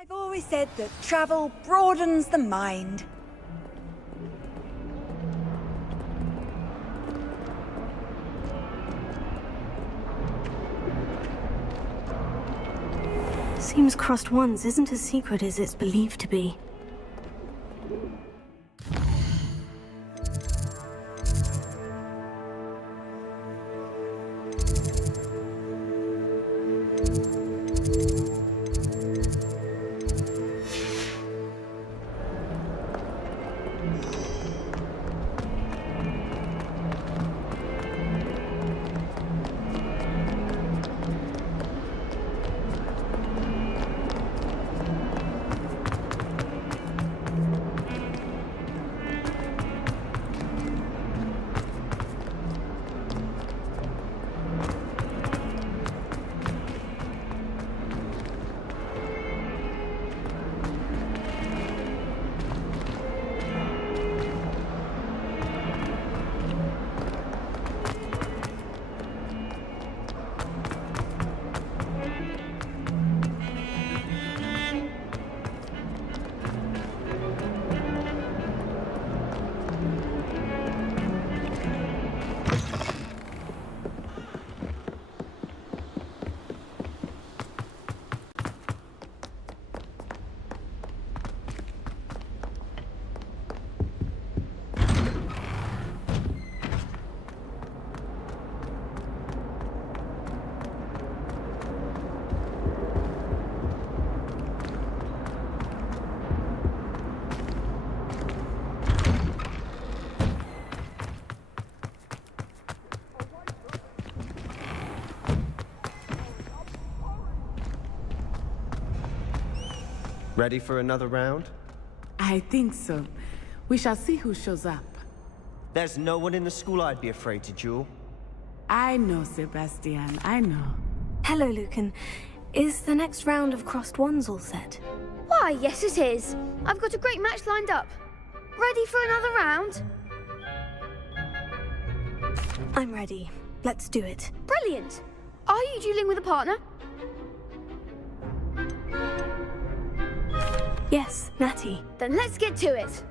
I've always said that travel broadens the mind. Seems Crossed Wands isn't as secret as it's believed to be. Ready for another round? I think so. We shall see who shows up. There's no one in the school I'd be afraid to duel. I know, Sebastian, I know. Hello, Lucan. Is the next round of Crossed Wands all set? Why, yes it is. I've got a great match lined up. Ready for another round? I'm ready. Let's do it. Brilliant. Are you dueling with a partner? Yes, Natty. Then let's get to it.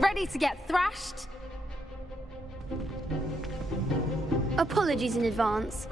Ready to get thrashed? Apologies in advance.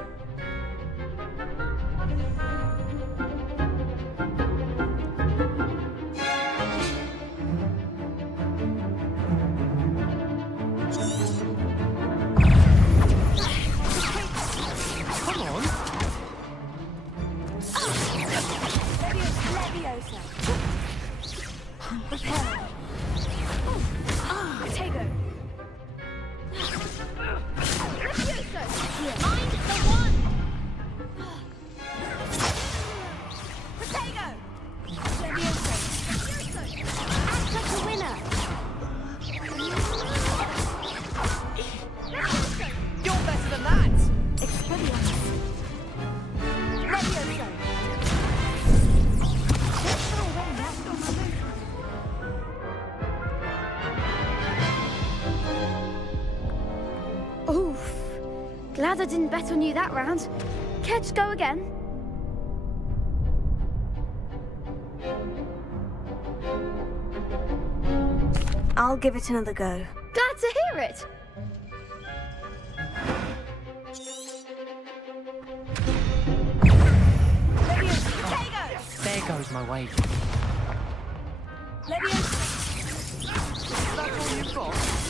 Oof. Glad I didn't bet on you that round. Care to go again? I'll give it another go. Glad to hear it. There goes my wave. Is that all you've got?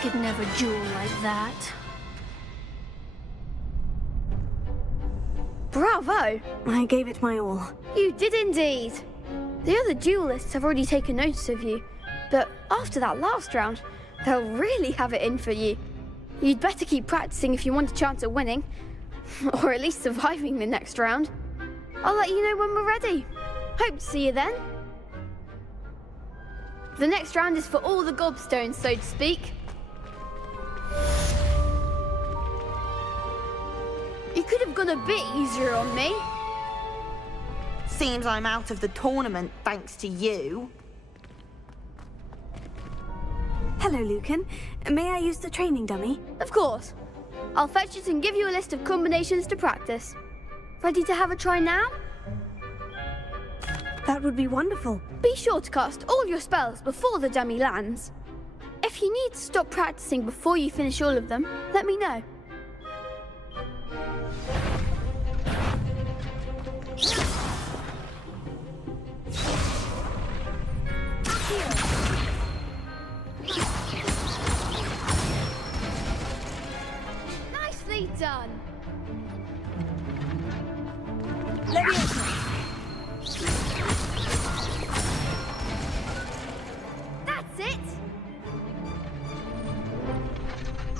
could never duel like that. Bravo! I gave it my all. You did indeed. The other duelists have already taken notice of you, but after that last round, they'll really have it in for you. You'd better keep practicing if you want a chance at winning, or at least surviving the next round. I'll let you know when we're ready. Hope to see you then. The next round is for all the gobstones, so to speak. You could have gone a bit easier on me. Seems I'm out of the tournament thanks to you. Hello, Lucan. May I use the training dummy? Of course. I'll fetch it and give you a list of combinations to practice. Ready to have a try now? That would be wonderful. Be sure to cast all your spells before the dummy lands. If you need to stop practicing before you finish all of them, let me know. Nicely done. That's it.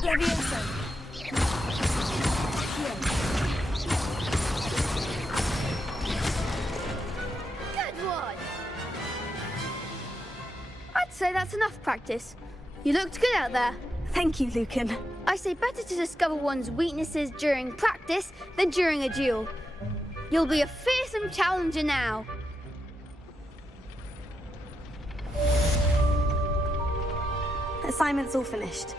Good one. I'd say that's enough practice. You looked good out there. Thank you, Lucan. I say better to discover one's weaknesses during practice than during a duel. You'll be a fearsome challenger now. Assignment's all finished.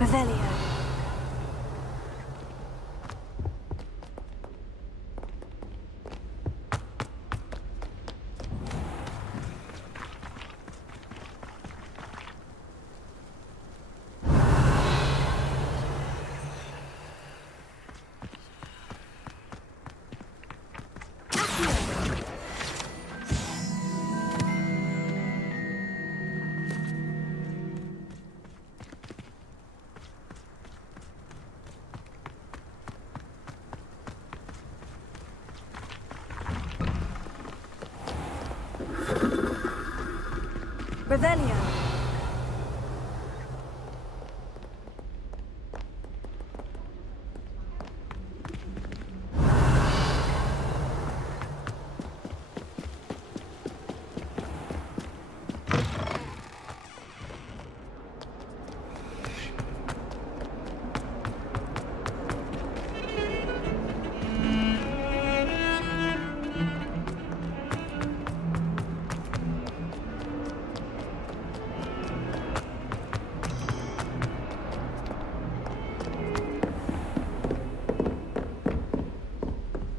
Revelio. Revelio.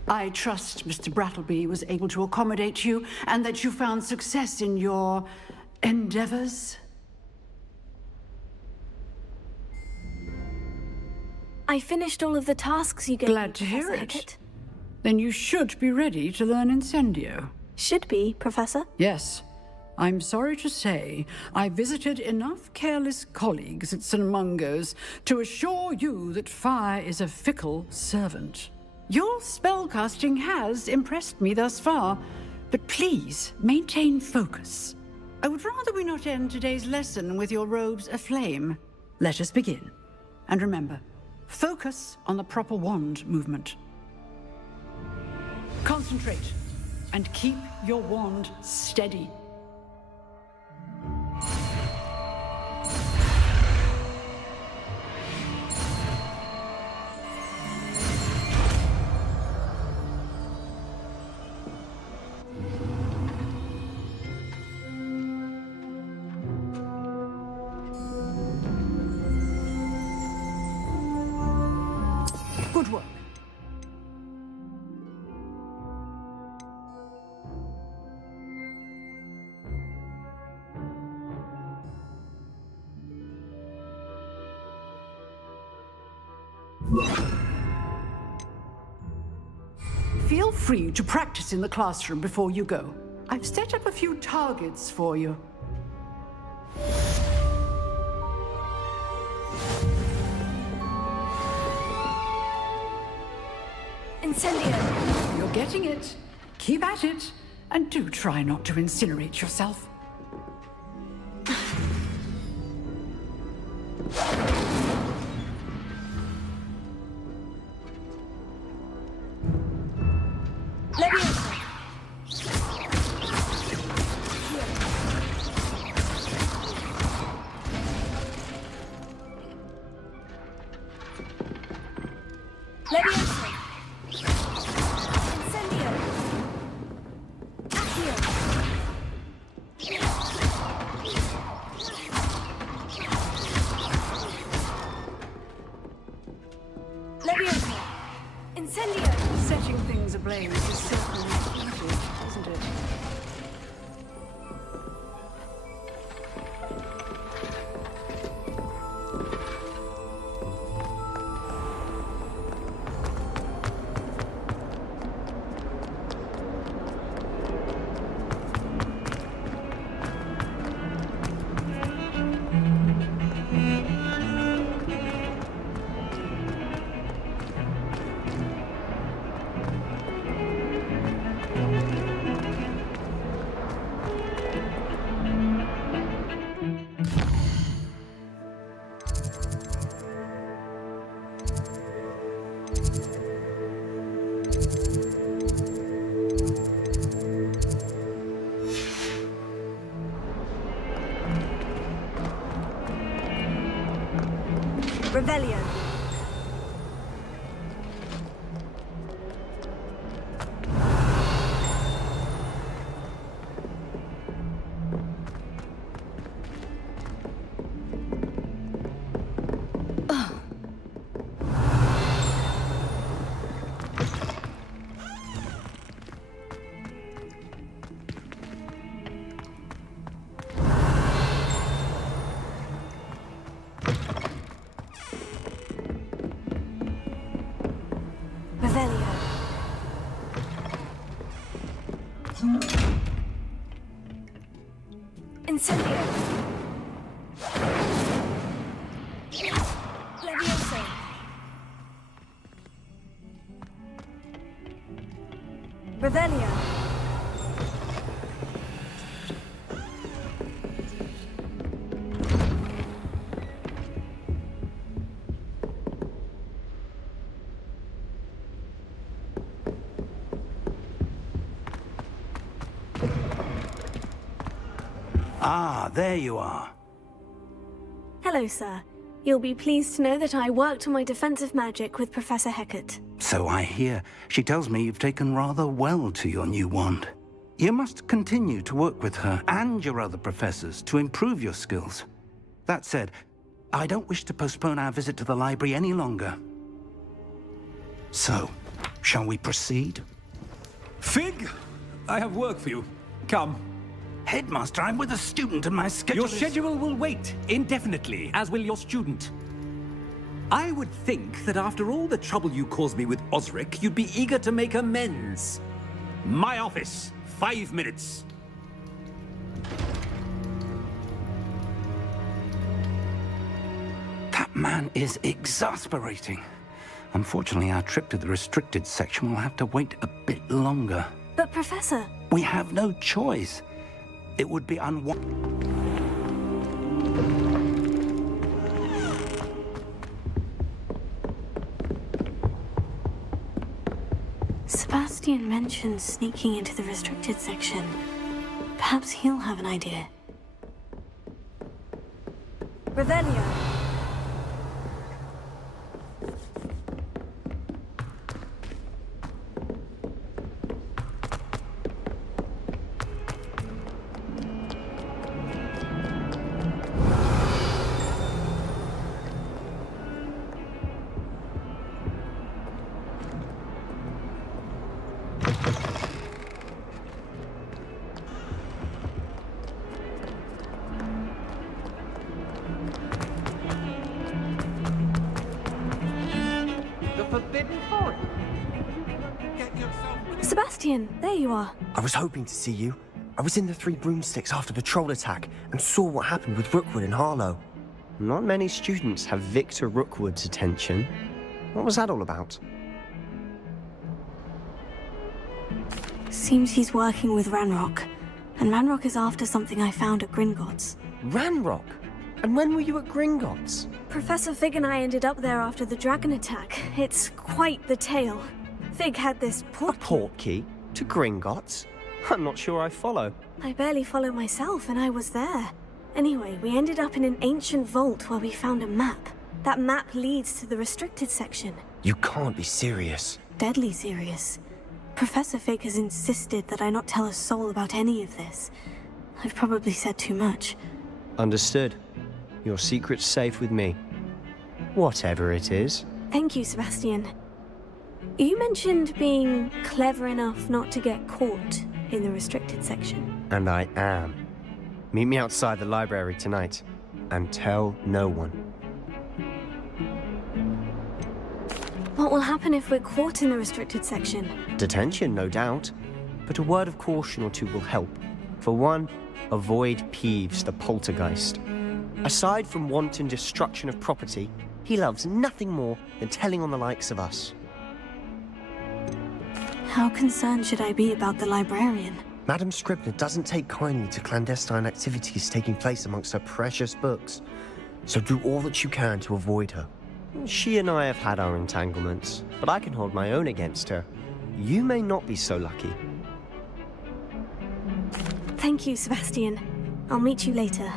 I trust Mr. Brattleby was able to accommodate you and that you found success in your endeavors. I finished all of the tasks you gave me, Glad to hear Professor it. Hickett. Then you should be ready to learn Incendio. Should be, Professor. Yes. I'm sorry to say, I visited enough careless colleagues at St. Mungo's to assure you that fire is a fickle servant. Your spellcasting has impressed me thus far, But please, maintain focus. I would rather we not end today's lesson with your robes aflame. Let us begin. And remember, focus on the proper wand movement. Concentrate, and keep your wand steady. Good work. Feel free to practice in the classroom before you go. I've set up a few targets for you. Incendio! You're getting it. Keep at it. And do try not to incinerate yourself. Setting things ablaze is certainly easy, isn't it? Revelio. Incendio! Levioso! Revelio! Ah, there you are. Hello, sir. You'll be pleased to know that I worked on my defensive magic with Professor Hecat. So I hear. She tells me you've taken rather well to your new wand. You must continue to work with her and your other professors to improve your skills. That said, I don't wish to postpone our visit to the library any longer. So, shall we proceed? Fig, I have work for you. Come. Headmaster, I'm with a student and my schedule Your schedule will wait indefinitely, as will your student. I would think that after all the trouble you caused me with Osric, you'd be eager to make amends. My office, 5 minutes. That man is exasperating. Unfortunately, our trip to the restricted section will have to wait a bit longer. But Professor... We have no choice. It would be unwise. Sebastian mentioned sneaking into the restricted section. Perhaps he'll have an idea. Revelio. Sebastian, there you are. I was hoping to see you. I was in the Three Broomsticks after the troll attack and saw what happened with Rookwood and Harlow. Not many students have Victor Rookwood's attention. What was that all about? Seems he's working with Ranrock. And Ranrock is after something I found at Gringotts. Ranrock? And when were you at Gringotts? Professor Fig and I ended up there after the dragon attack. It's quite the tale. Fig had this port... A port key? To Gringotts? I'm not sure I follow. I barely follow myself, and I was there. Anyway, we ended up in an ancient vault where we found a map. That map leads to the restricted section. You can't be serious. Deadly serious. Professor Fig has insisted that I not tell a soul about any of this. I've probably said too much. Understood. Your secret's safe with me. Whatever it is. Thank you, Sebastian. You mentioned being clever enough not to get caught in the restricted section. And I am. Meet me outside the library tonight. And tell no one. What will happen if we're caught in the restricted section? Detention, no doubt. But a word of caution or two will help. For one, avoid Peeves, the poltergeist. Aside from wanton destruction of property, he loves nothing more than telling on the likes of us. How concerned should I be about the librarian? Madam Scribner doesn't take kindly to clandestine activities taking place amongst her precious books. So do all that you can to avoid her. She and I have had our entanglements, but I can hold my own against her. You may not be so lucky. Thank you, Sebastian. I'll meet you later.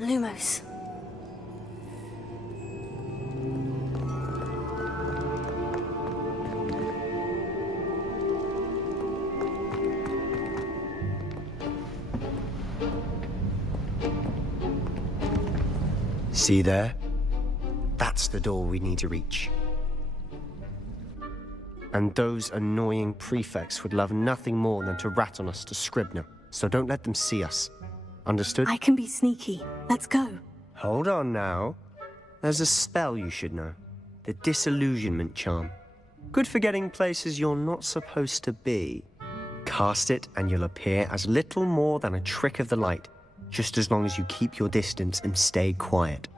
Lumos. See there? That's the door we need to reach. And those annoying prefects would love nothing more than to rat on us to Scribner, so don't let them see us. Understood? I can be sneaky. Let's go. Hold on now. There's a spell you should know. The Disillusionment Charm. Good for getting places you're not supposed to be. Cast it and you'll appear as little more than a trick of the light, just as long as you keep your distance and stay quiet.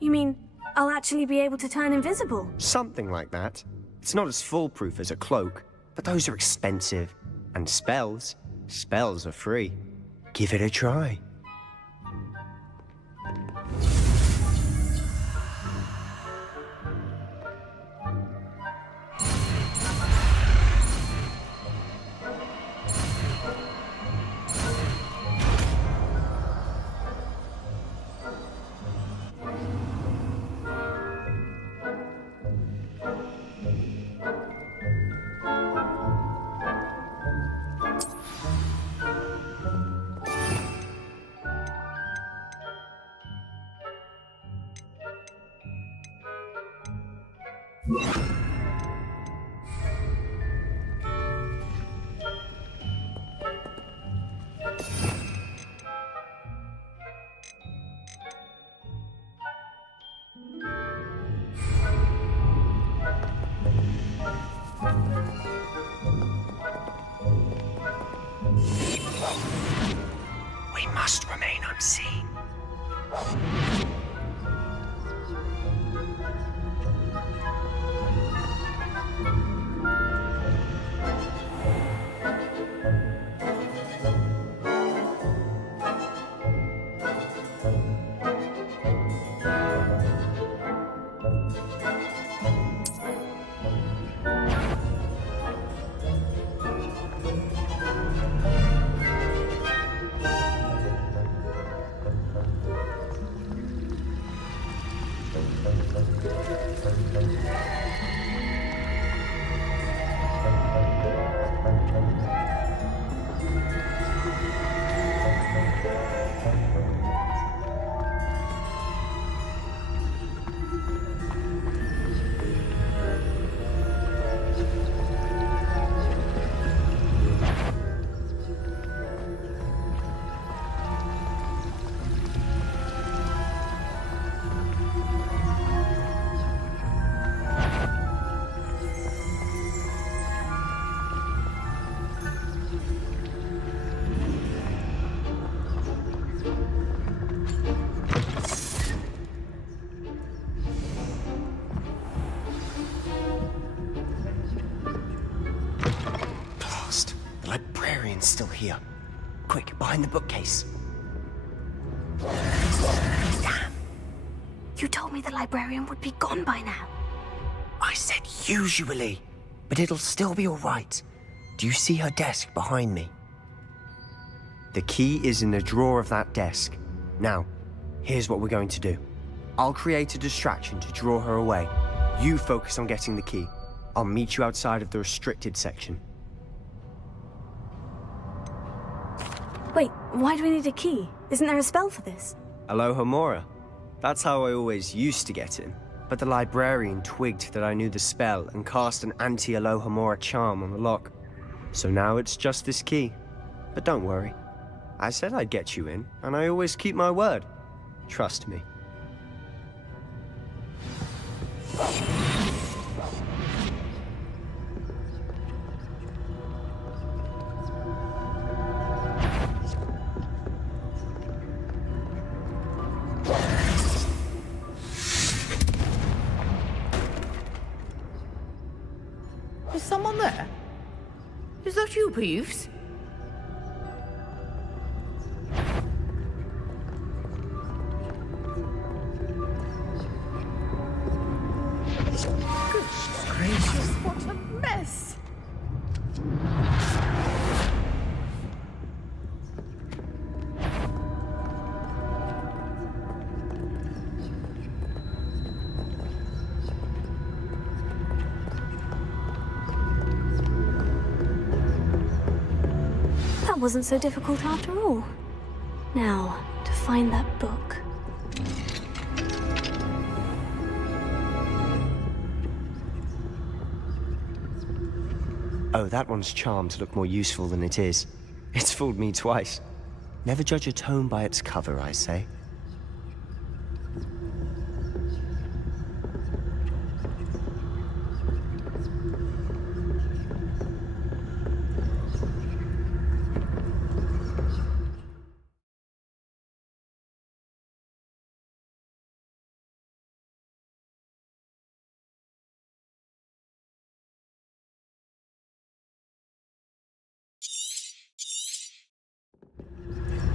You mean I'll actually be able to turn invisible? Something like that. It's not as foolproof as a cloak, but those are expensive. And spells are free. Give it a try. We must remain unseen. The librarian's still here. Quick, behind the bookcase. Damn. You told me the librarian would be gone by now. I said usually, but it'll still be all right. Do you see her desk behind me? The key is in the drawer of that desk. Now, here's what we're going to do. I'll create a distraction to draw her away. You focus on getting the key. I'll meet you outside of the restricted section. Wait, why do we need a key? Isn't there a spell for this? Alohomora. That's how I always used to get in. But the librarian twigged that I knew the spell and cast an anti-Alohomora charm on the lock. So now it's just this key. But don't worry. I said I'd get you in, and I always keep my word. Trust me. Is someone there? Is that you, Peeves? Goodness gracious, what a mess! That wasn't so difficult after all. Now, to find that book. Oh, that one's charmed to look more useful than it is. It's fooled me twice. Never judge a tome by its cover, I say.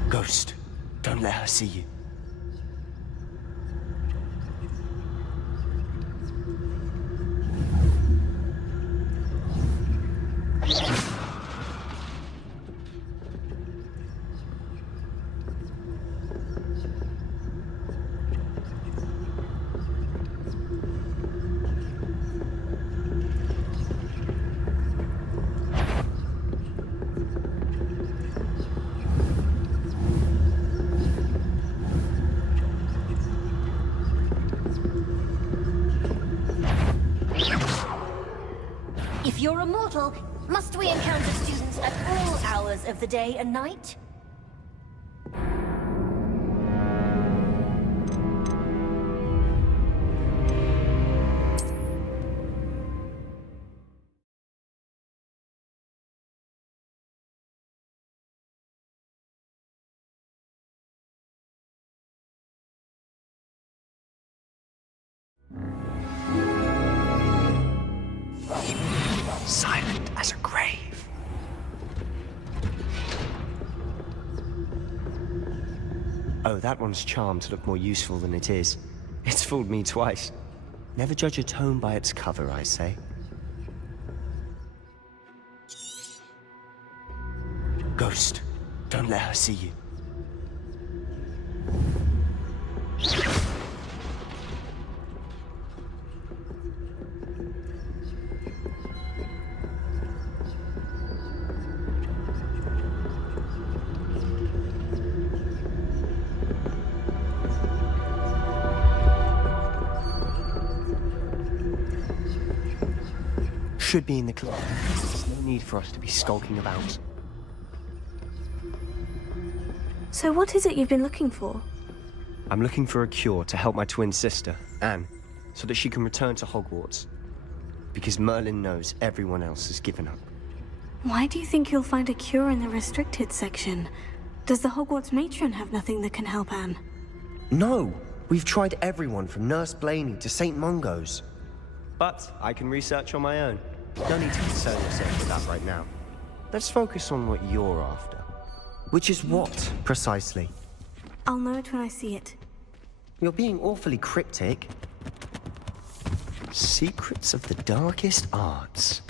Ghost, don't let her see you. If you're a mortal, must we encounter students at all hours of the day and night? Silent as a grave. Oh, that one's charmed to look more useful than it is. It's fooled me twice. Never judge a tome by its cover, I say. Ghost, don't let her see you. Should be in the club. There's no need for us to be skulking about. So what is it you've been looking for? I'm looking for a cure to help my twin sister, Anne, so that she can return to Hogwarts. Because Merlin knows everyone else has given up. Why do you think you'll find a cure in the restricted section? Does the Hogwarts matron have nothing that can help Anne? No! We've tried everyone from Nurse Blaney to St. Mungo's. But I can research on my own. No need to concern yourself with that right now. Let's focus on what you're after. Which is what, precisely? I'll know it when I see it. You're being awfully cryptic. Secrets of the darkest arts.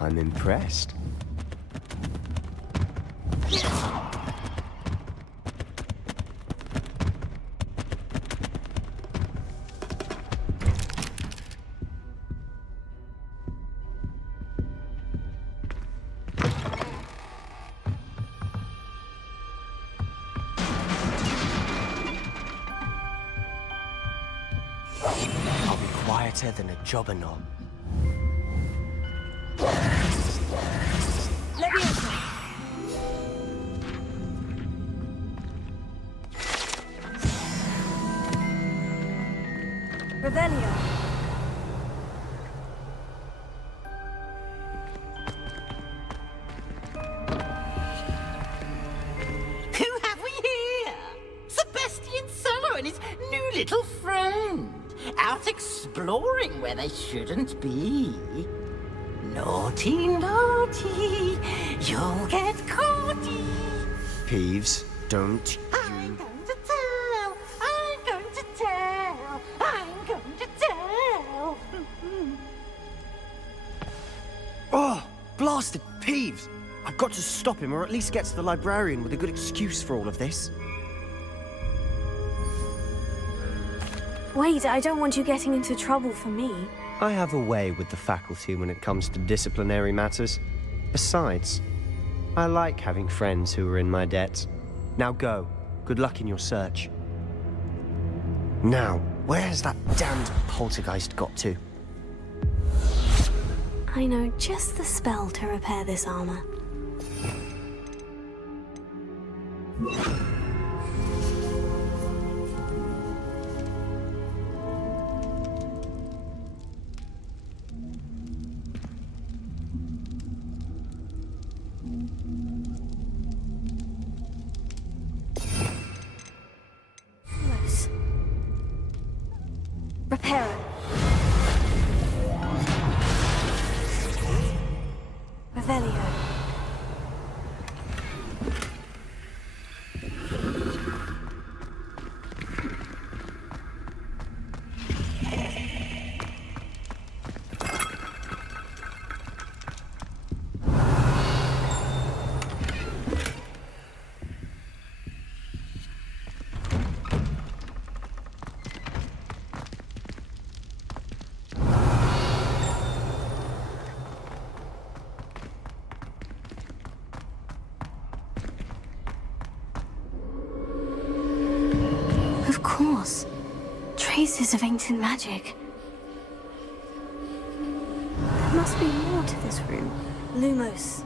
I'm impressed. I'll be quieter than a jobberknoll. Revelio. Who have we here? Sebastian Sallow and his new little friend. Out exploring where they shouldn't be. Naughty, naughty, you'll get caughty. Peeves, don't I'm going to tell, I'm going to tell, I'm going to tell. Oh, blasted Peeves! I've got to stop him, or at least get to the librarian with a good excuse for all of this. Wait, I don't want you getting into trouble for me. I have a way with the faculty when it comes to disciplinary matters. Besides, I like having friends who are in my debt. Now go. Good luck in your search. Now, where's that damned poltergeist got to? I know just the spell to repair this armor. Close. Repair it. Revelio. Of course. Traces of ancient magic. There must be more to this room. Lumos.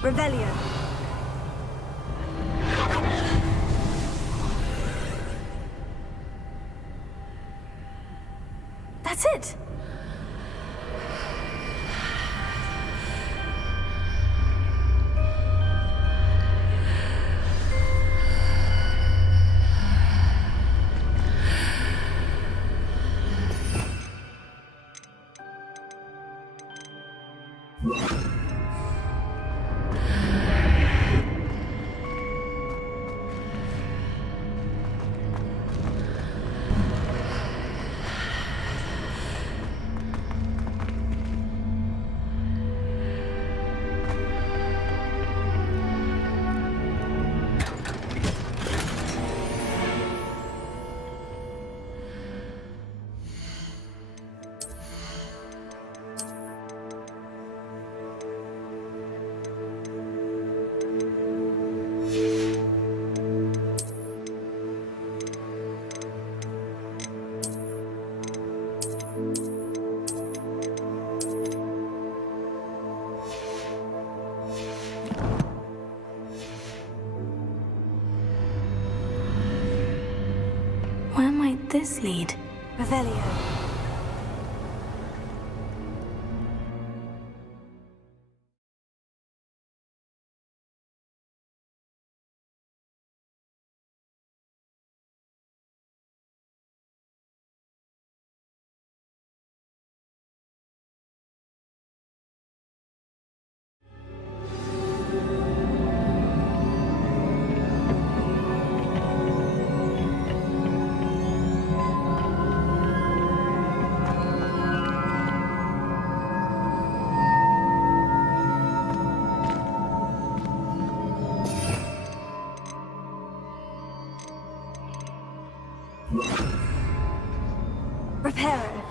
Revelio. That's it. this lead? Revelio. Reparo.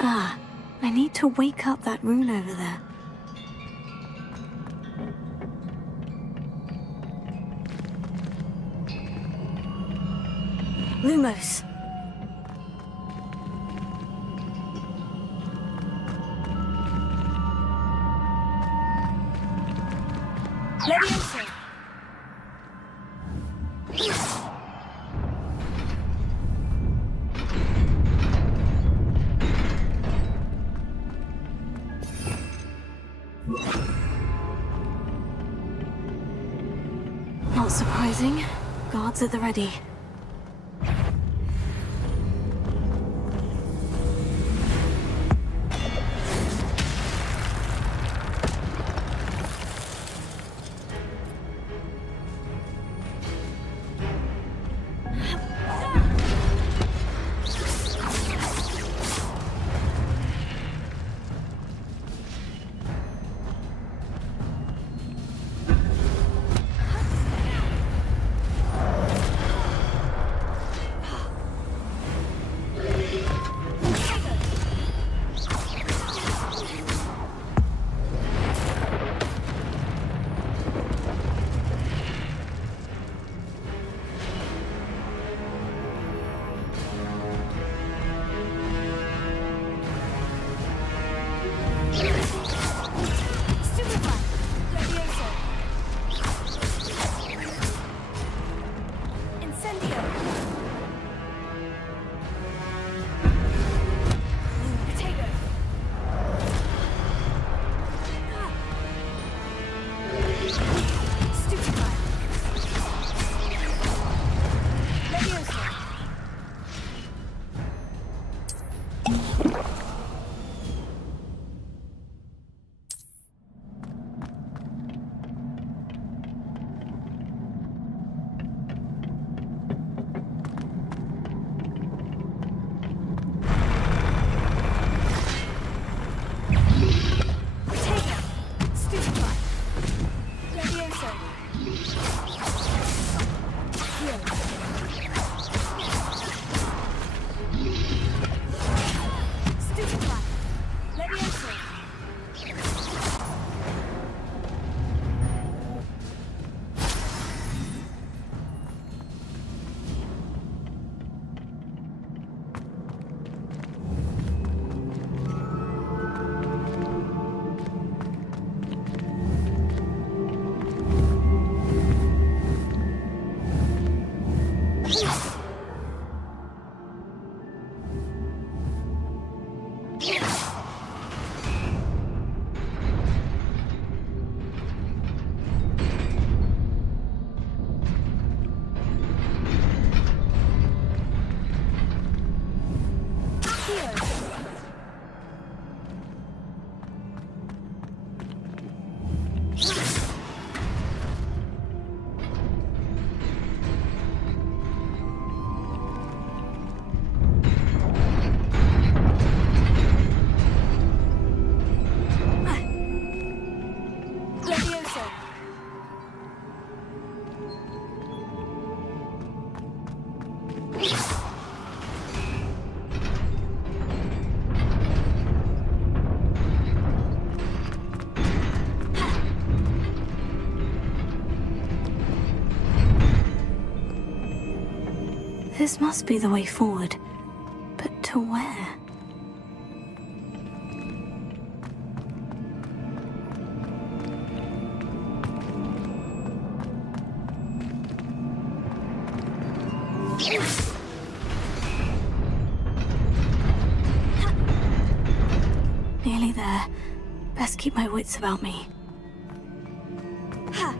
Ah, I need to wake up that rune over there. Lumos. Levioso. Not surprising. Guards at the ready. This must be the way forward. But to where? there. Best keep my wits about me. Ha!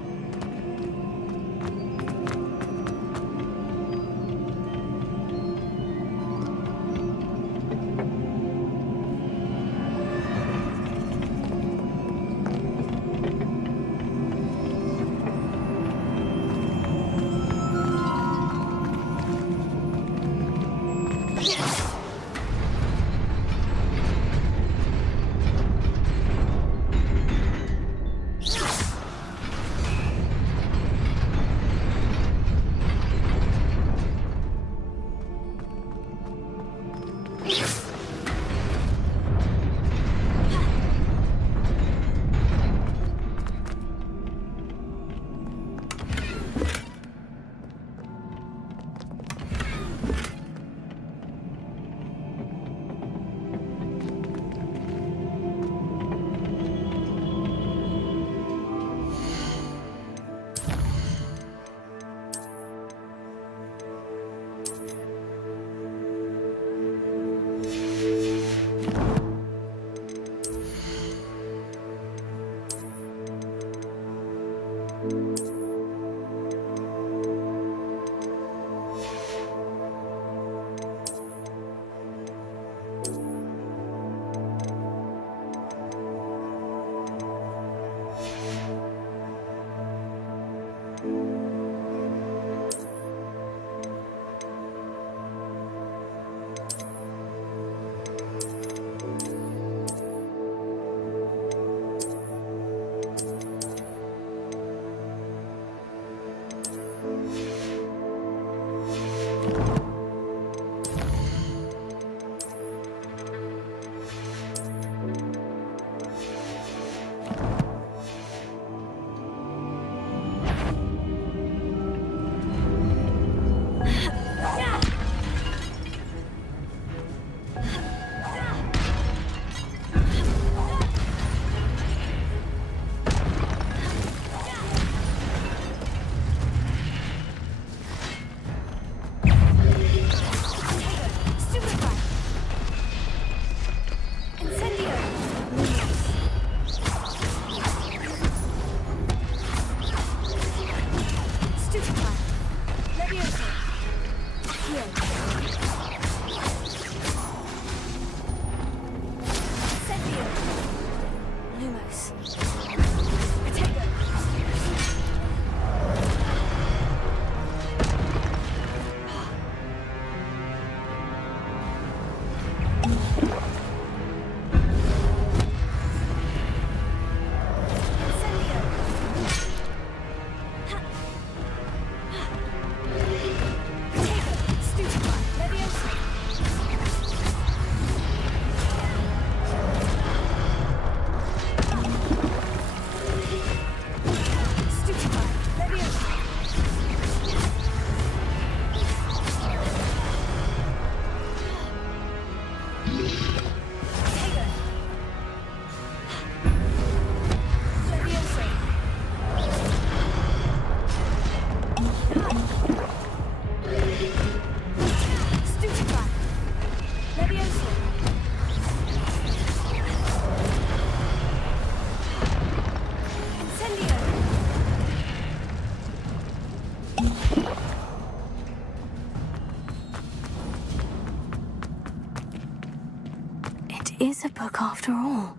Is a book after all.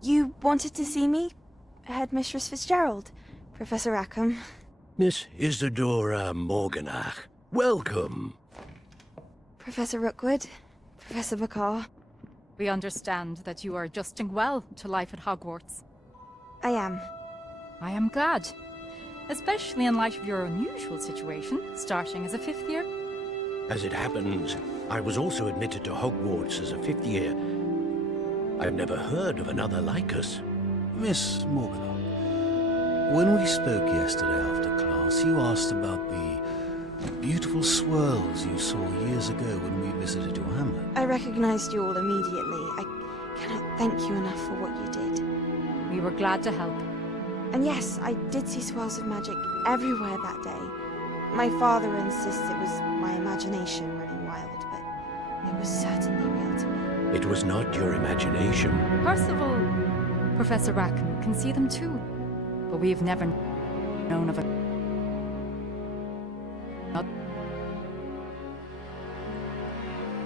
You wanted to see me? Headmistress Fitzgerald? Professor Rackham? Miss Isadora Morganach, welcome. Professor Rookwood? Professor Bakar? We understand that you are adjusting well to life at Hogwarts. I am. I am glad. Especially in light of your unusual situation, starting as a 5th year. As it happens, I was also admitted to Hogwarts as a 5th year. I've never heard of another like us. Miss Morganach, when we spoke yesterday after class, you asked about the beautiful swirls you saw years ago when we visited your hamlet. I recognized you all immediately. I cannot thank you enough for what you did. We were glad to help. And yes, I did see swirls of magic everywhere that day. My father insists it was my imagination running wild, but it was certainly real to me. It was not your imagination. Percival, Professor Rackham can see them too. But we've never known of a...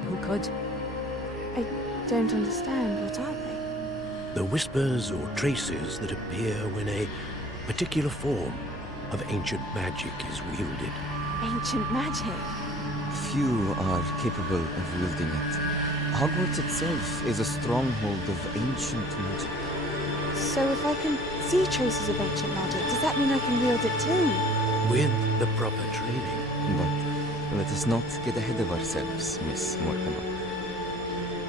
who could. I don't understand. What are they? The whispers or traces that appear when a particular form of ancient magic is wielded. Ancient magic? Few are capable of wielding it. Hogwarts itself is a stronghold of ancient magic. So if I can see traces of ancient magic, does that mean I can wield it too? With the proper training. But let us not get ahead of ourselves, Miss Morganach.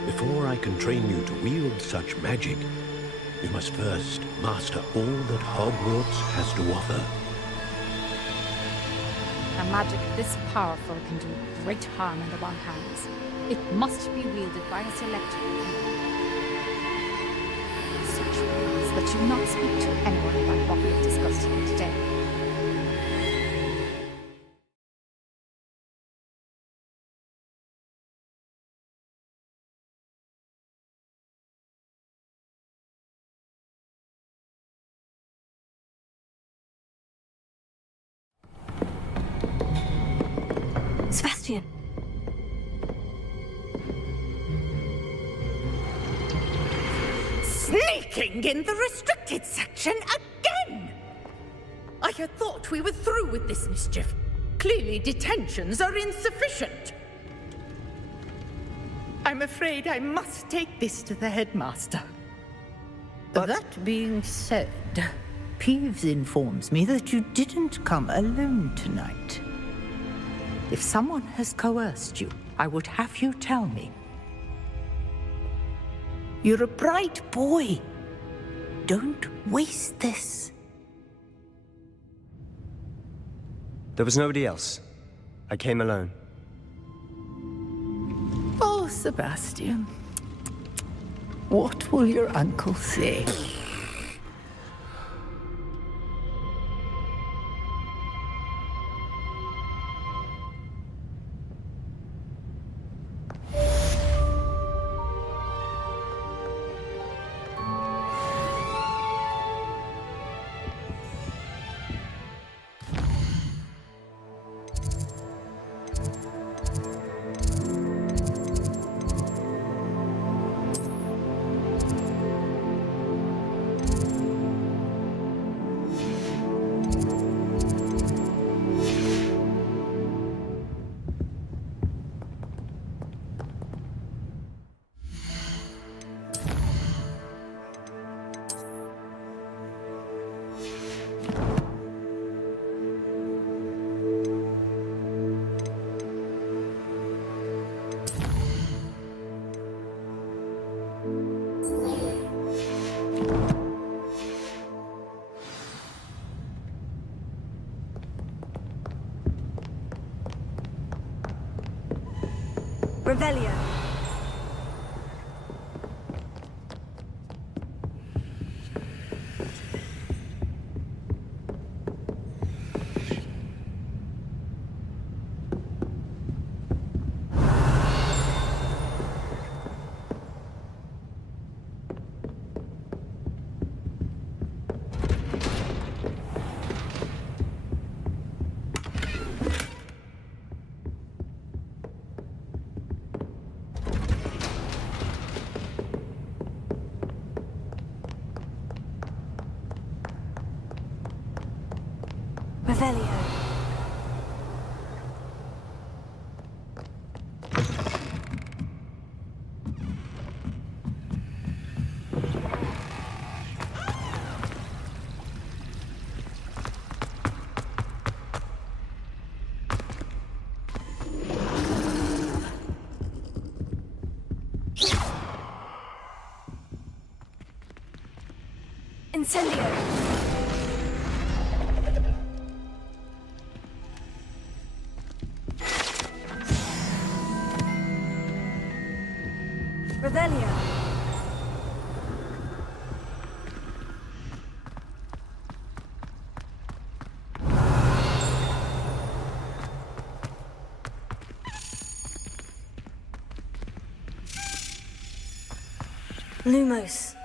Before I can train you to wield such magic, you must first master all that Hogwarts has to offer. A magic this powerful can do great harm in the wrong hands. It must be wielded by a select few. Such rules that you not speak to anyone about what we have discussed here today. Sebastian! Sneaking in the restricted section again! I had thought we were through with this mischief. Clearly detentions are insufficient. I'm afraid I must take this to the headmaster. But that being said, Peeves informs me that you didn't come alone tonight. If someone has coerced you, I would have you tell me. You're a bright boy. Don't waste this. There was nobody else. I came alone. Oh, Sebastian. What will your uncle say? Revelio. Revelio. Incendio. Revelio. Lumos.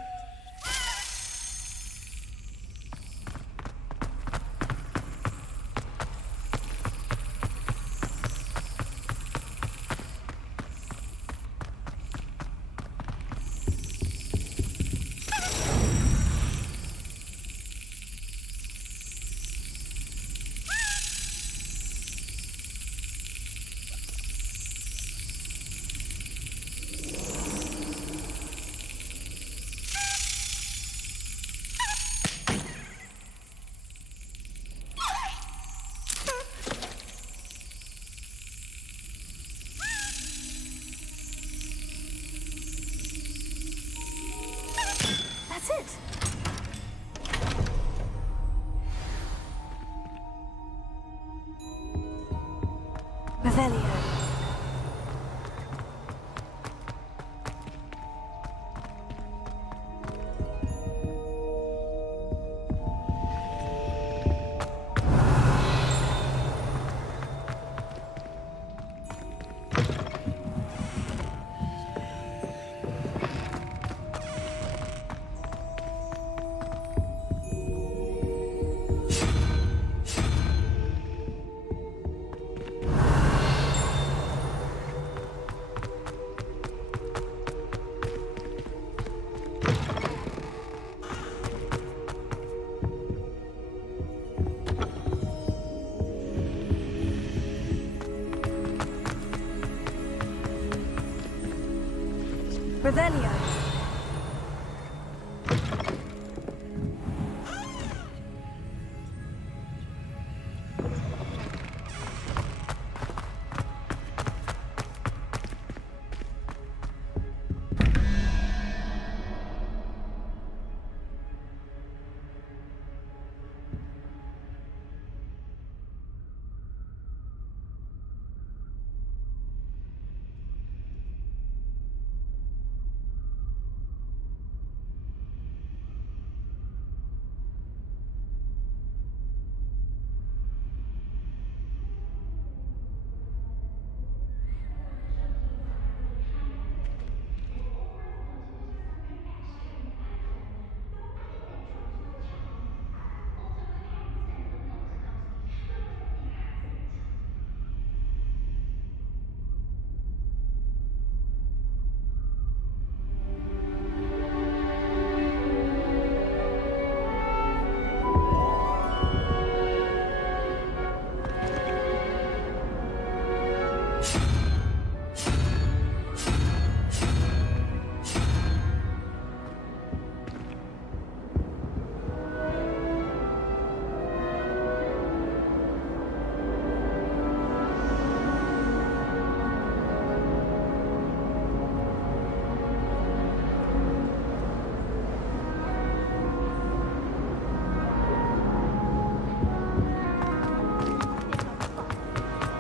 That's it. Revelio. Revelio.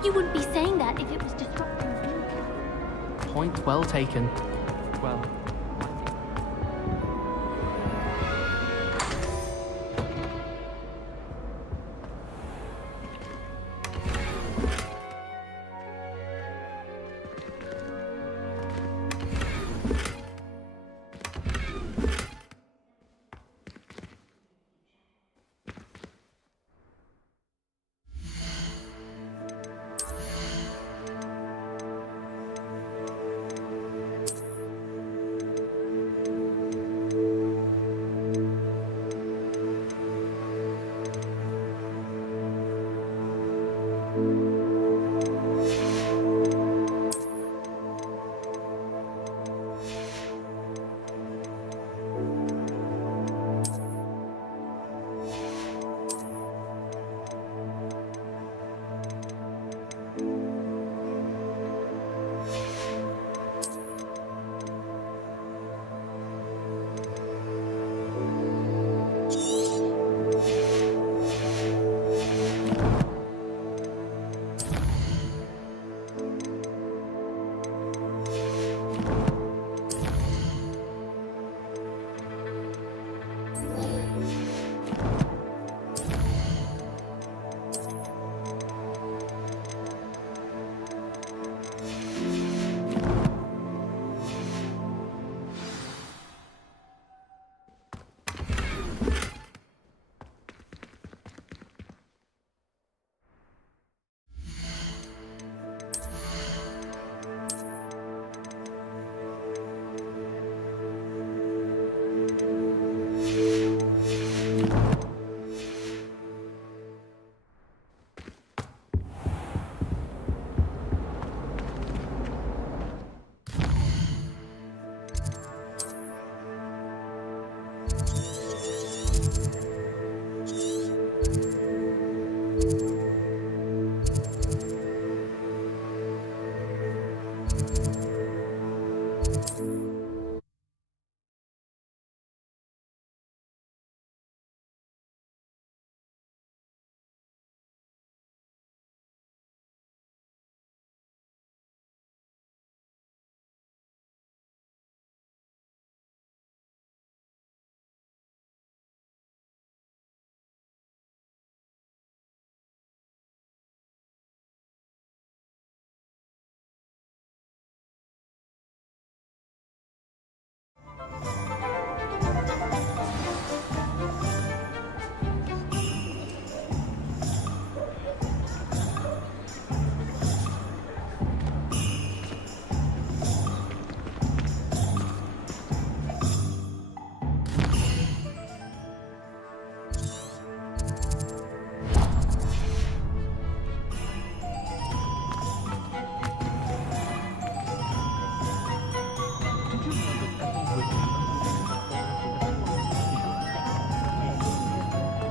You wouldn't be saying that if it was disrupting you. Point well taken. Well.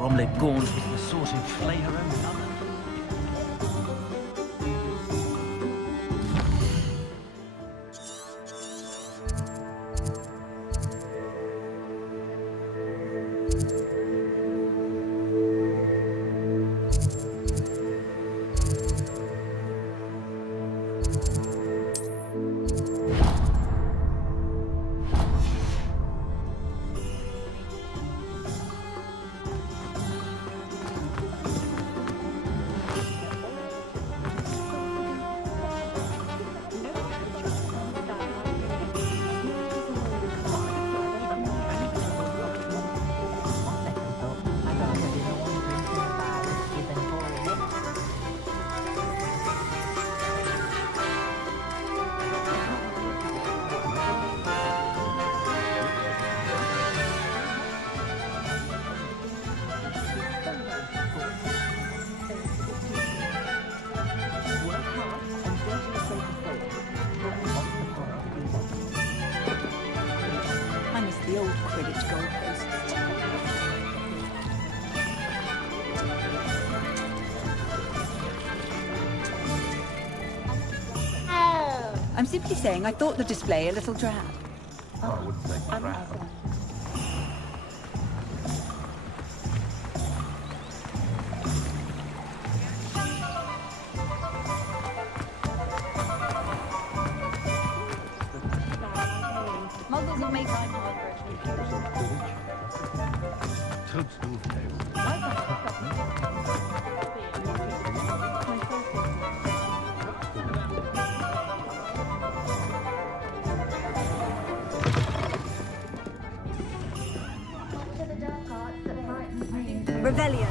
Bromley Gaunt was the sort who'd flay her own mother. I'm simply saying I thought the display a little drab. I wouldn't say drab. Revelio.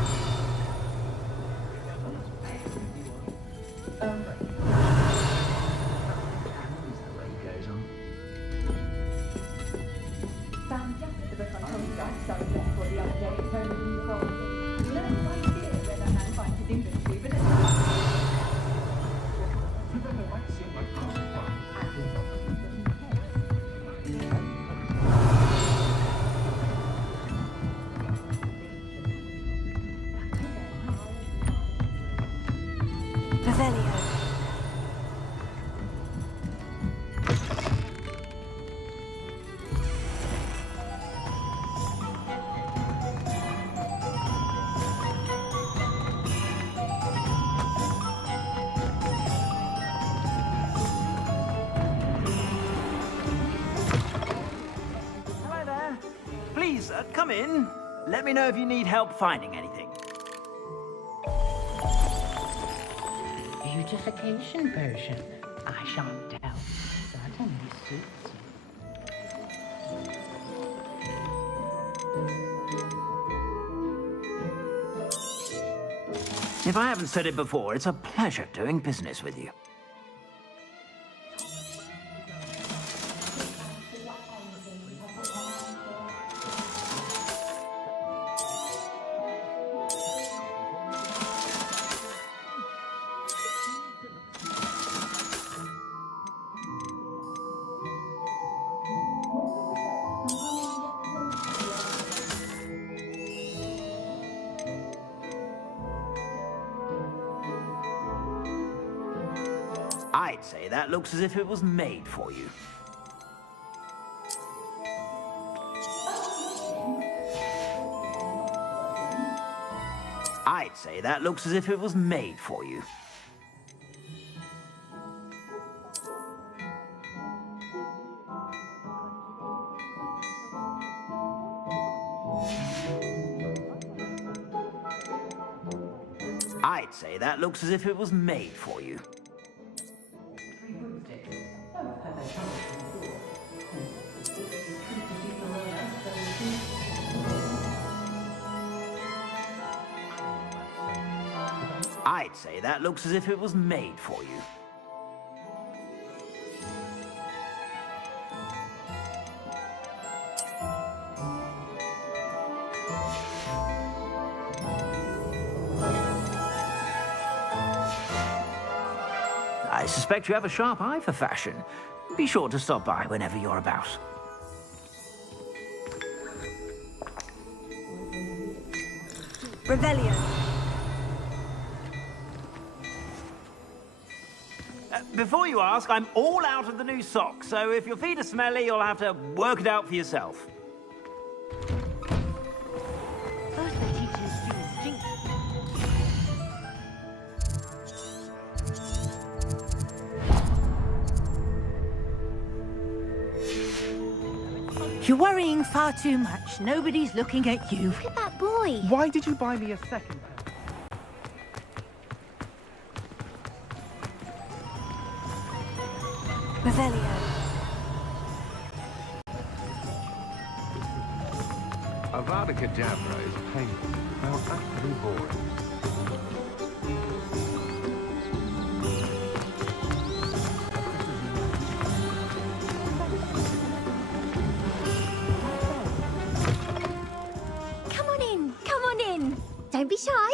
Revelio. Hello there. Please, come in. Let me know if you need help finding anything. Beautification potion. I shan't doubt. Certainly suits If I haven't said it before, it's a pleasure doing business with you. I'd say that looks as if it was made for you. I'd say that looks as if it was made for you. I'd say that looks as if it was made for you. I'd say that looks as if it was made for you. I suspect you have a sharp eye for fashion. Be sure to stop by whenever you're about. Revelio. Before you ask, I'm all out of the new socks, so if your feet are smelly, you'll have to work it out for yourself. First they teach the students drink. You're worrying far too much. Nobody's looking at you. Look at that boy. Why did you buy me a second pair? Revelio. Avada Kedavra is painful. How utterly boring. Come on in. Come on in. Don't be shy.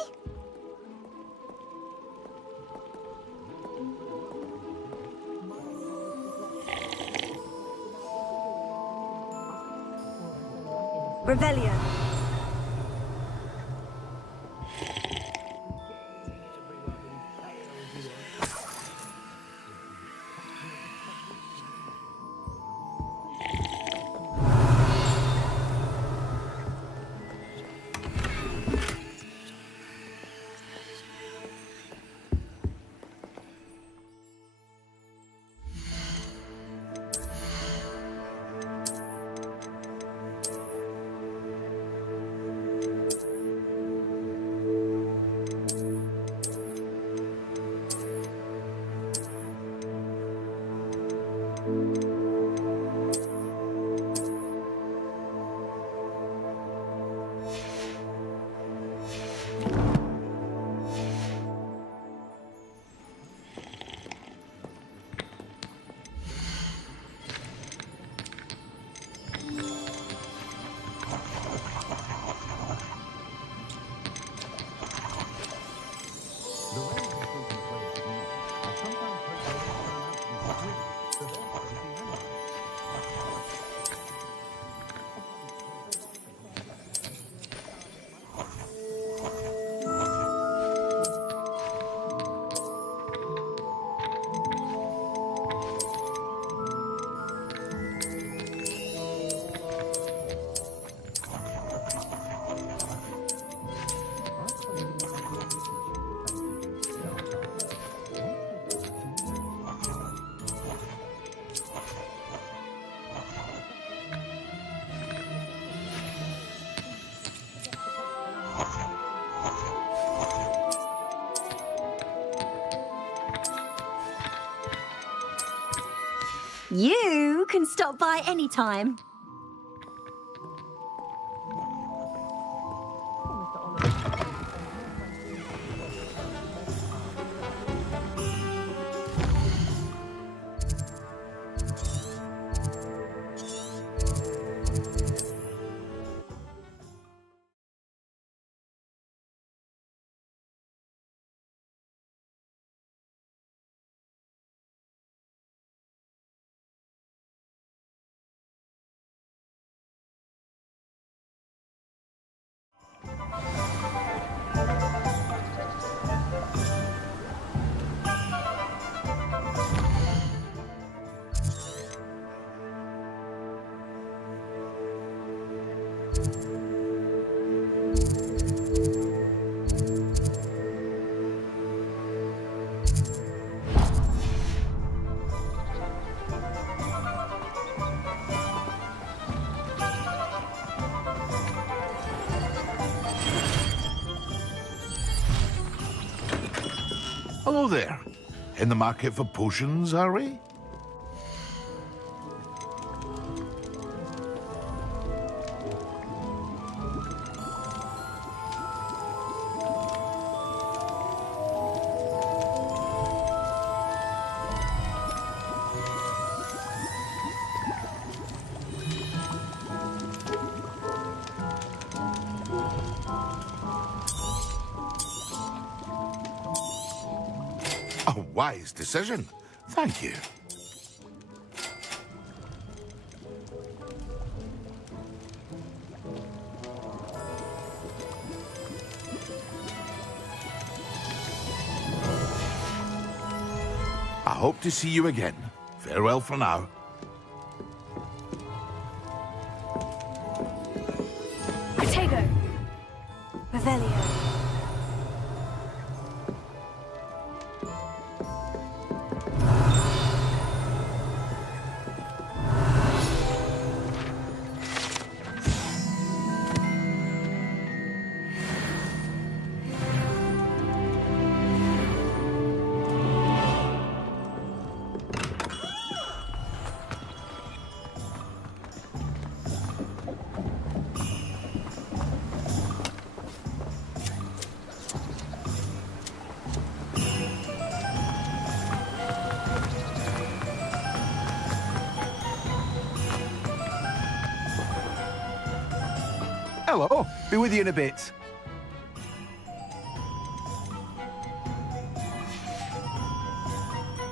Revelio. You can stop by anytime. Hello there. In the market for potions, are we? A wise decision. Thank you. I hope to see you again. Farewell for now. Protego. Revelio. Hello. Be with you in a bit.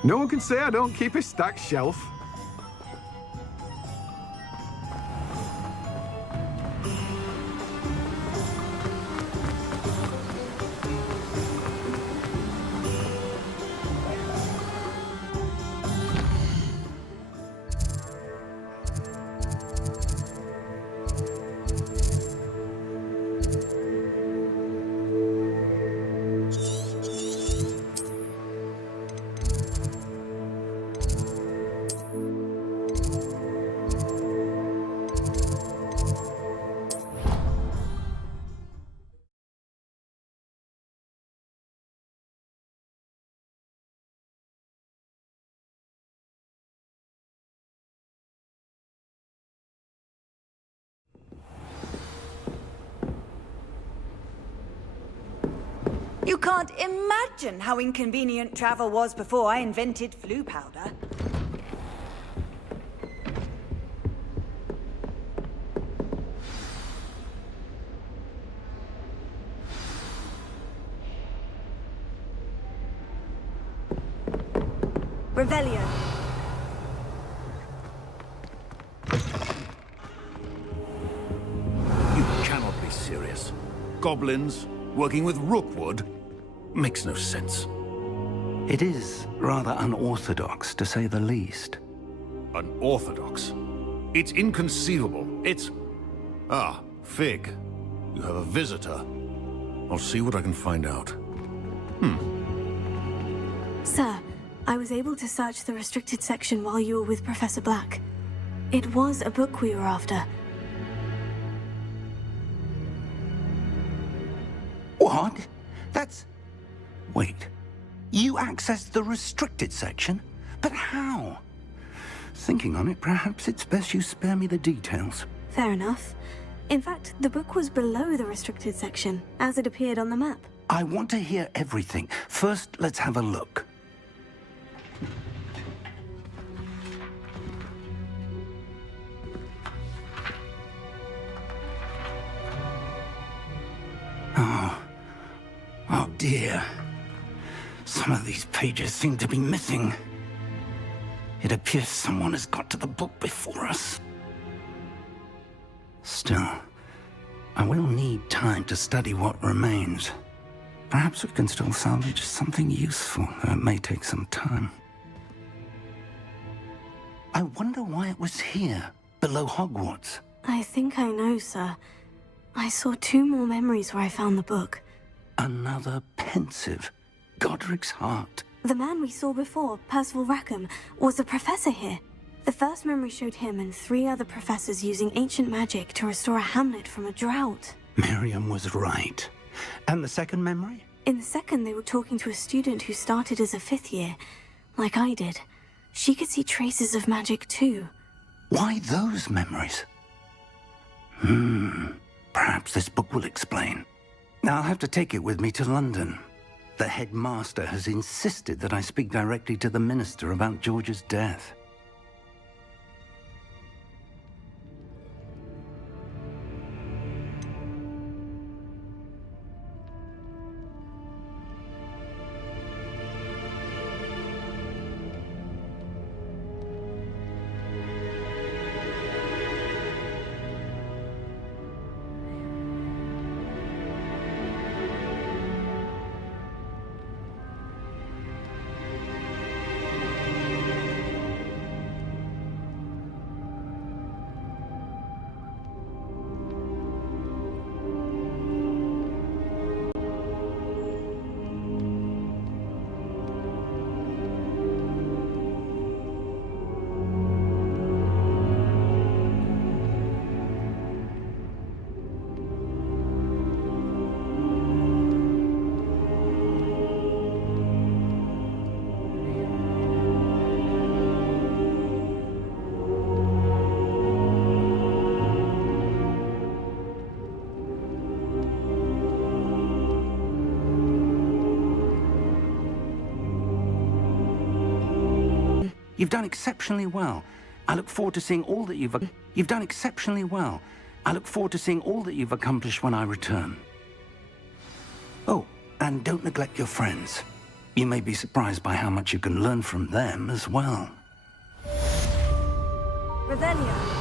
No one can say I don't keep a stacked shelf. You can't imagine how inconvenient travel was before I invented flu powder. Revelio. You cannot be serious. Goblins working with Rookwood makes no sense. It is rather unorthodox, to say the least. Unorthodox? It's inconceivable. It's... Ah, Fig. You have a visitor. I'll see what I can find out. Sir, I was able to search the restricted section while you were with Professor Black. It was a book we were after. What? That's... Wait. You accessed the restricted section? But how? thinking on it, perhaps it's best you spare me the details. Fair enough. In fact, the book was below the restricted section, as it appeared on the map. I want to hear everything. First, let's have a look. Oh dear. Some of these pages seem to be missing. It appears someone has got to the book before us. Still, I will need time to study what remains. Perhaps we can still salvage something useful, though it may take some time. I wonder why it was here, below Hogwarts. I think I know, sir. I saw 2 more memories where I found the book. Another pensive. Godric's heart. The man we saw before, Percival Rackham, was a professor here. The first memory showed him and 3 other professors using ancient magic to restore a hamlet from a drought. Miriam was right. And the second memory? In the second, they were talking to a student who started as a 5th year, like I did. She could see traces of magic too. Why those memories? Perhaps this book will explain. I'll have to take it with me to London. The headmaster has insisted that I speak directly to the minister about George's death. You've done exceptionally well. I look forward to seeing all that You've done exceptionally well. I look forward to seeing all that you've accomplished when I return. Oh, and don't neglect your friends. You may be surprised by how much you can learn from them as well. Revelio.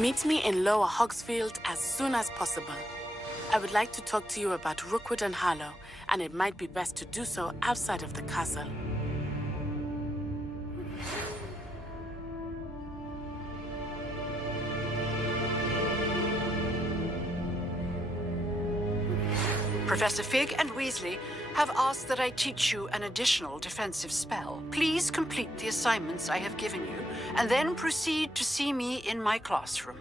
Meet me in Lower Hogsfield as soon as possible. I would like to talk to you about Rookwood and Harlow, and it might be best to do so outside of the castle. Professor Fig and Weasley have asked that I teach you an additional defensive spell. Please complete the assignments I have given you, and then proceed to see me in my classroom.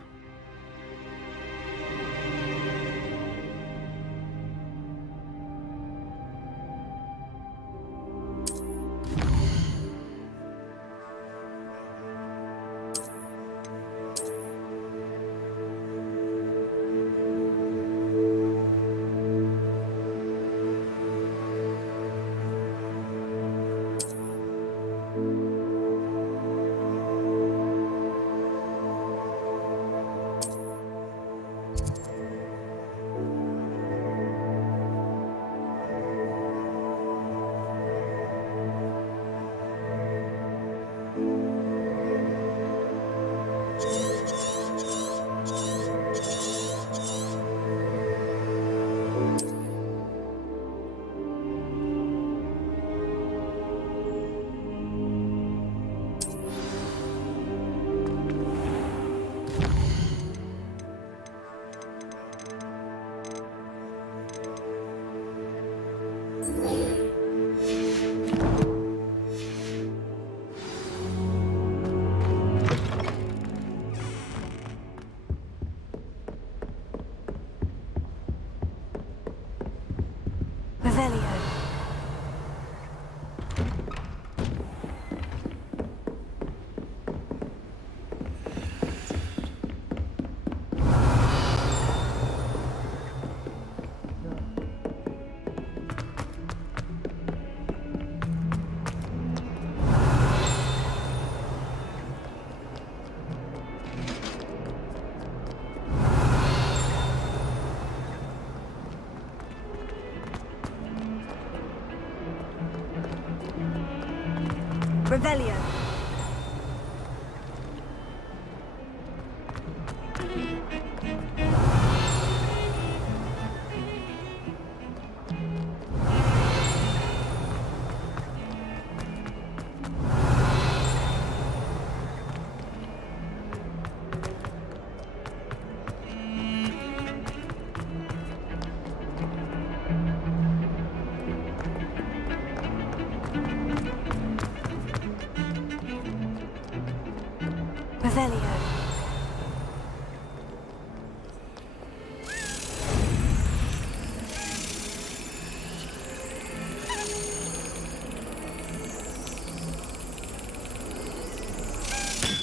Revelio. Revelio.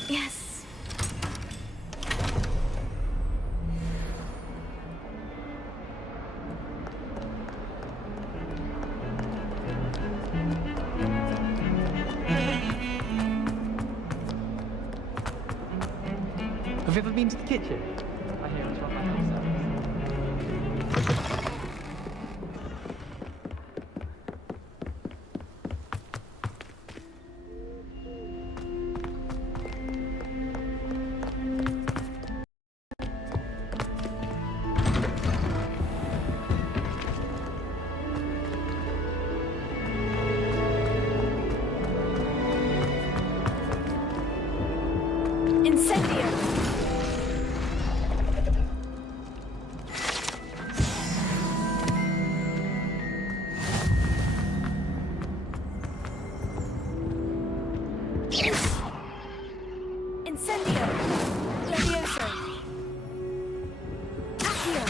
Yes. Have you ever been to the kitchen? I hear it's run by househelps. Incendio. Incendio. Levioso. Accio.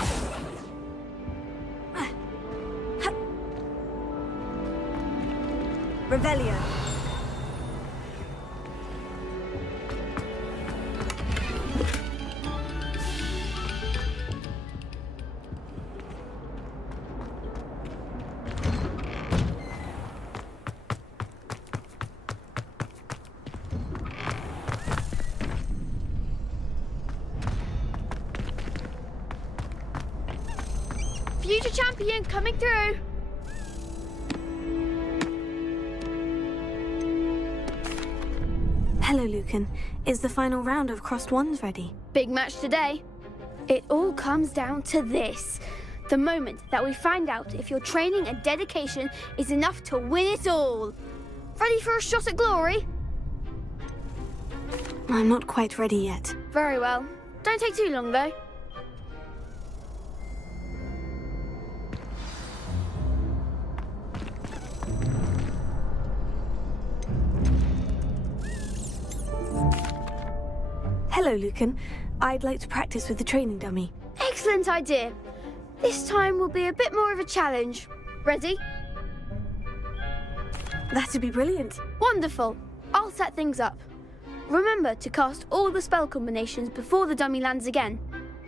Revelio. Future champion coming through. Hello, Lucan. Is the final round of Crossed Wands ready? Big match today. It all comes down to this. The moment that we find out if your training and dedication is enough to win it all. Ready for a shot at glory? I'm not quite ready yet. Very well. Don't take too long, though. Hello, Lucan. I'd like to practice with the training dummy. Excellent idea. This time will be a bit more of a challenge. Ready? That'd be brilliant. Wonderful. I'll set things up. Remember to cast all the spell combinations before the dummy lands again.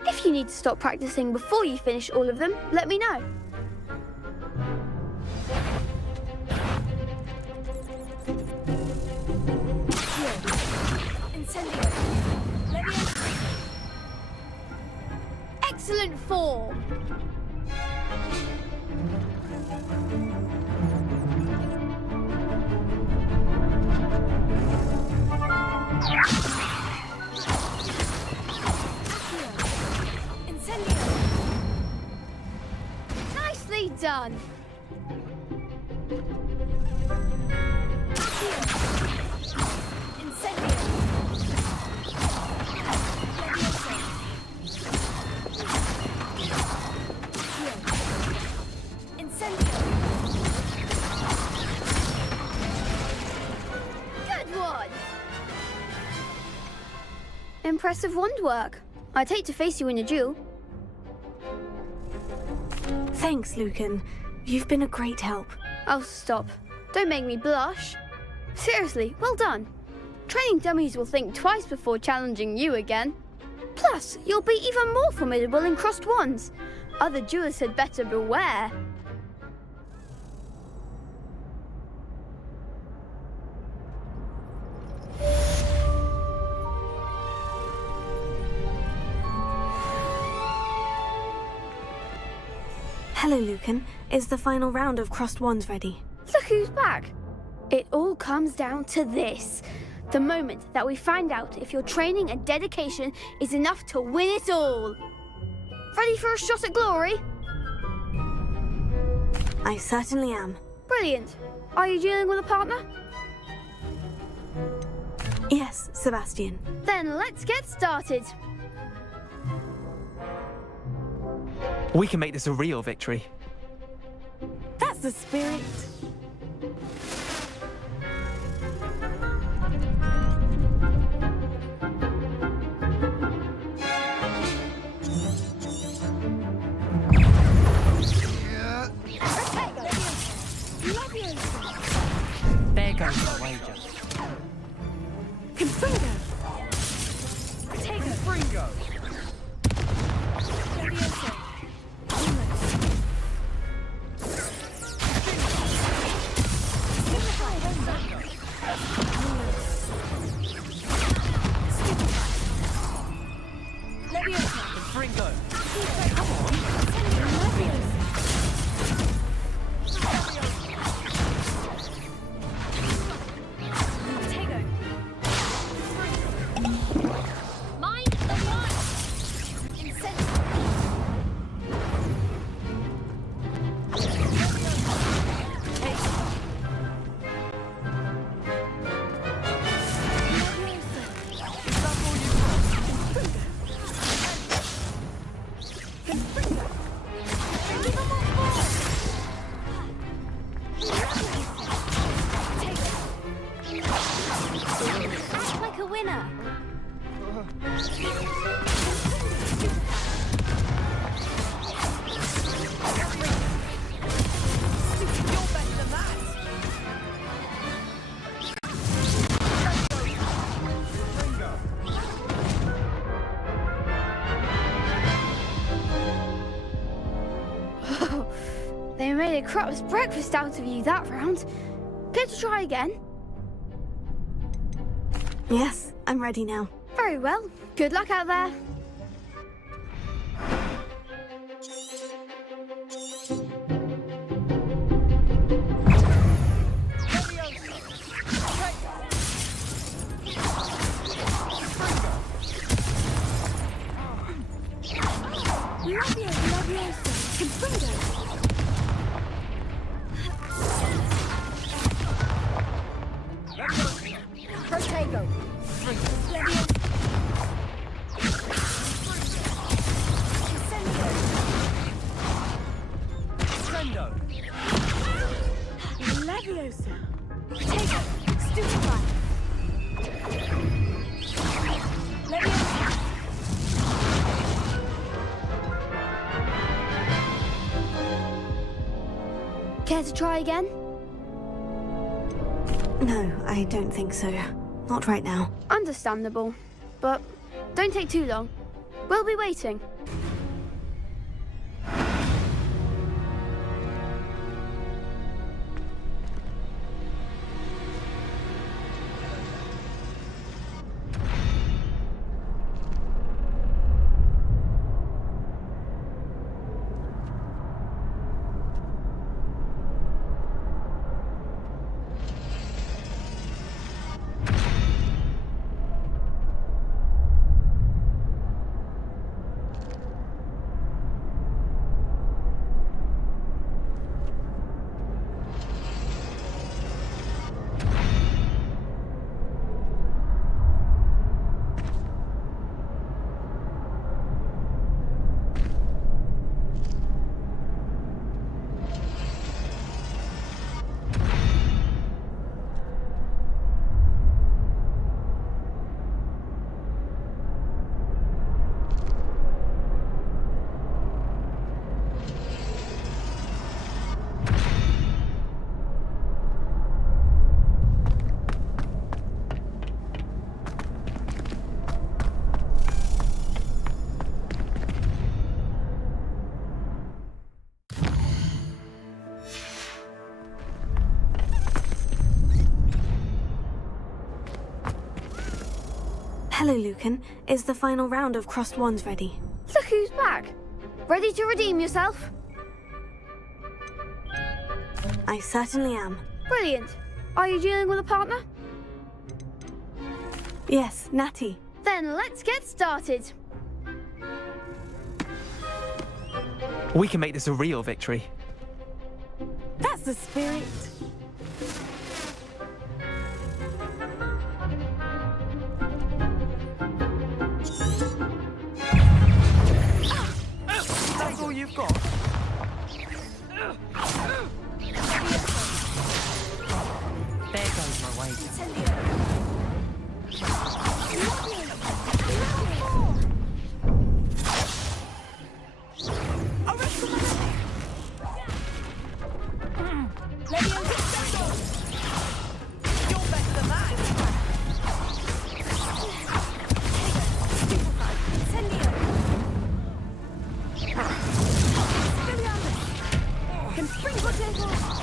If you need to stop practicing before you finish all of them, let me know. Excellent form. Nicely done. Impressive wand work. I'd hate to face you in a duel. Thanks, Lucan. You've been a great help. Oh, stop. Don't make me blush. Seriously, well done. Training dummies will think twice before challenging you again. Plus, you'll be even more formidable in Crossed Wands. Other duelists had better beware. Hello, Lucan. Is the final round of Crossed Wands ready? Look who's back. It all comes down to this. The moment that we find out if your training and dedication is enough to win it all. Ready for a shot at glory? I certainly am. Brilliant. Are you dealing with a partner? Yes, Sebastian. Then let's get started. We can make this a real victory. That's the spirit. There goes my wager. Confringo! Take a Fringo! They made a crap's breakfast out of you that round. Care to try again? Yes, I'm ready now. Very well. Good luck out there. Protego. Sendo. Leviosa. Protego. Stupefy. Leviosa. Care to try again? No, I don't think so. Not right now. Understandable. But don't take too long. We'll be waiting. Hello, Lucan. Is the final round of Crossed Wands ready? Look who's back. Ready to redeem yourself? I certainly am. Brilliant. Are you dealing with a partner? Yes, Natty. Then let's get started. We can make this a real victory. That's the spirit. That's all you've got? There goes my wager.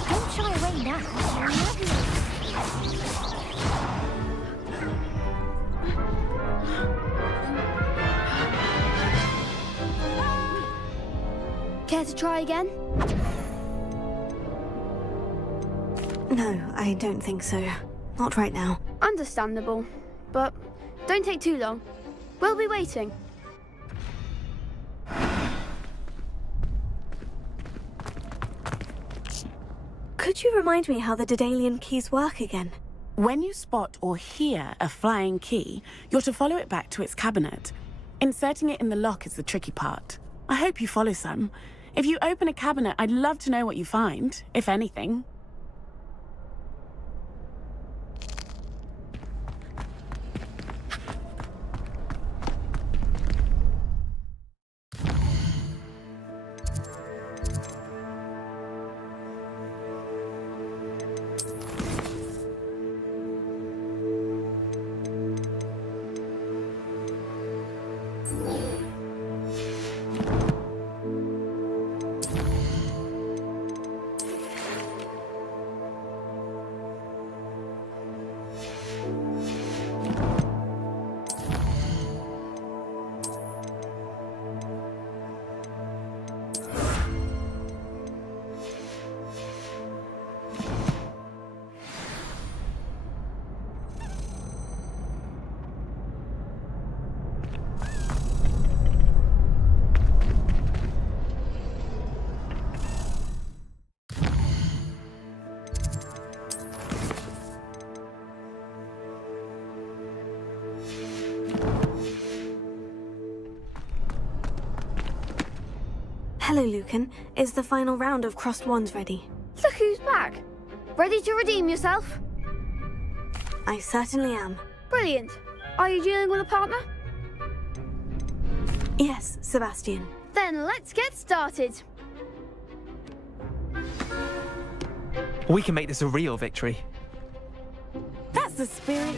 Don't shy away now. Care to try again? No, I don't think so. Not right now. Understandable. But don't take too long. We'll be waiting. Could you remind me how the Daedalian keys work again? When you spot or hear a flying key, you're to follow it back to its cabinet. Inserting it in the lock is the tricky part. I hope you follow some. If you open a cabinet, I'd love to know what you find, if anything. Hello, Lucan. Is the final round of crossed wands ready? Look who's back. Ready to redeem yourself? I certainly am. Brilliant. Are you dealing with a partner? Yes, Sebastian. Then let's get started. We can make this a real victory. That's the spirit.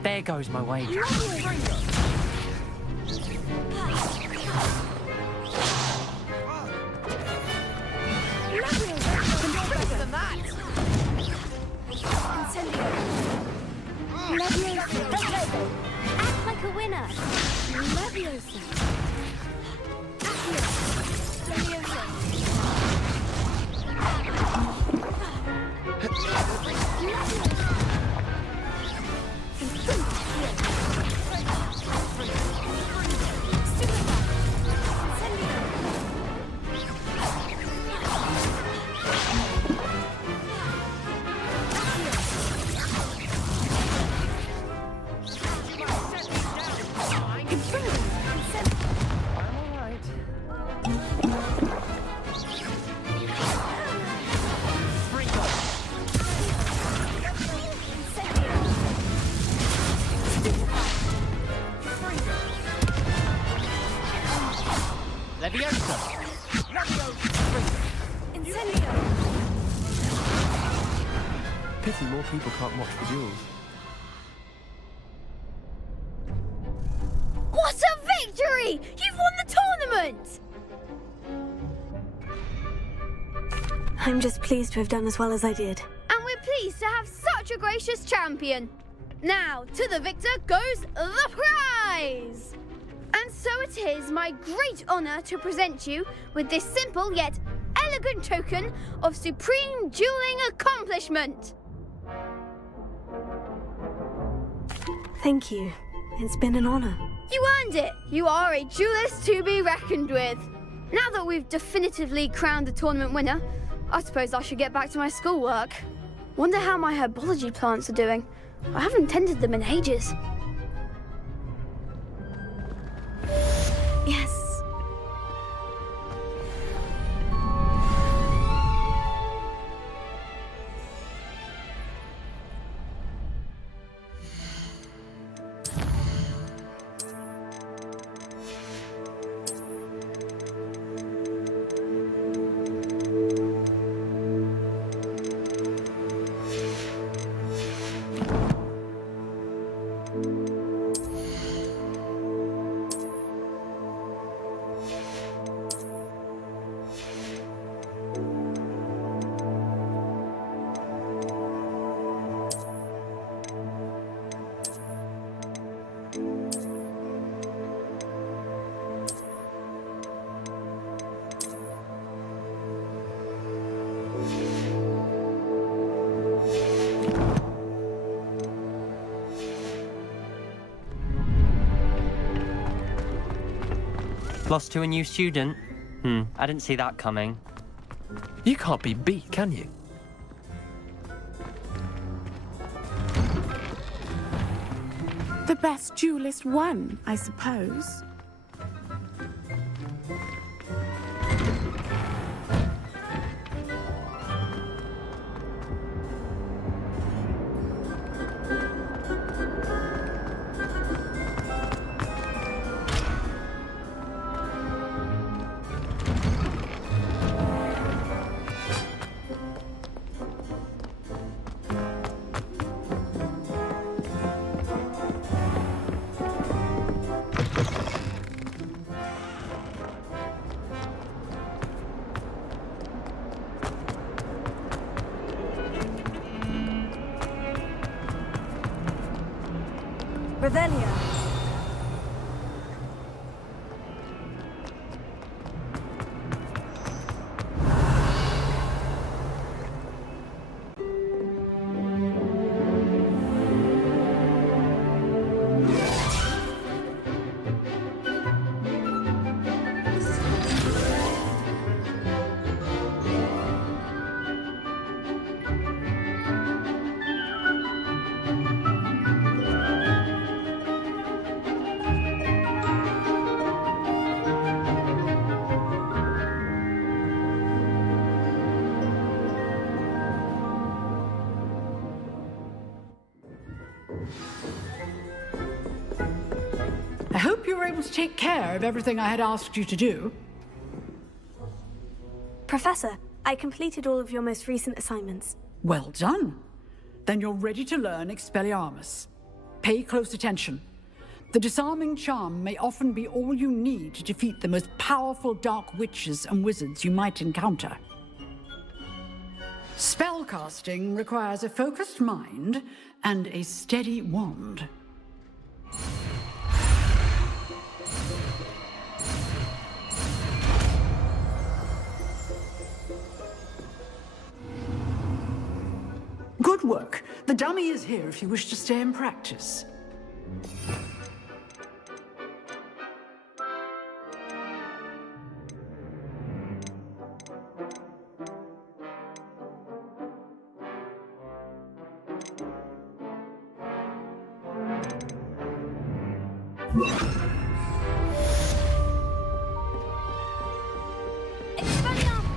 There goes my wager. Act like a winner. Pity more people can't watch the duels. What a victory! You've won the tournament! I'm just pleased to have done as well as I did. And we're pleased to have such a gracious champion. Now, to the victor goes the prize! And so it is my great honour to present you with this simple yet elegant token of supreme dueling accomplishment. Thank you. It's been an honor. You earned it. You are a duelist to be reckoned with. Now that we've definitively crowned the tournament winner, I suppose I should get back to my schoolwork. Wonder how my herbology plants are doing. I haven't tended them in ages. Yes. Lost to a new student? I didn't see that coming. You can't be beat, can you? The best duelist won, I suppose. Revelia. I hope you were able to take care of everything I had asked you to do. Professor, I completed all of your most recent assignments. Well done. Then you're ready to learn Expelliarmus. Pay close attention. The disarming charm may often be all you need to defeat the most powerful dark witches and wizards you might encounter. Spellcasting requires a focused mind and a steady wand. Good work. The dummy is here if you wish to stay and practice.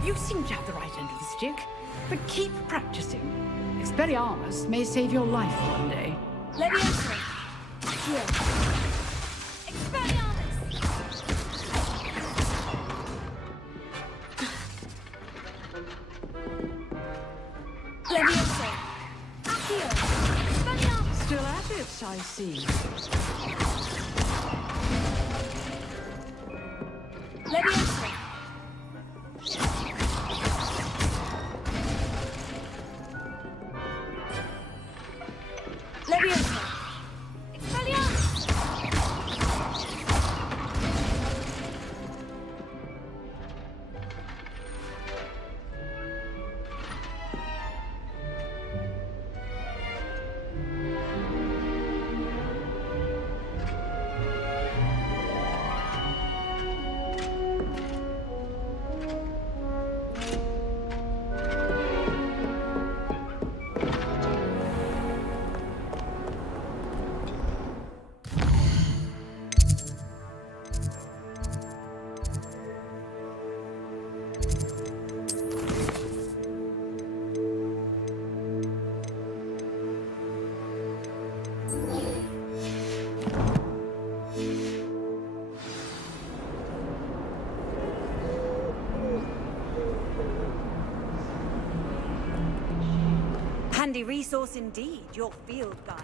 You seem to have the right end of the stick, but keep practicing. Expelliarmus may save your life one day. Leviosa. Here. Expelliarmus. Leviosa. Here. Expelliarmus. Still at it, I see. Leviosa. Leviosa. Expelliarmus. Handy resource indeed, your field guide.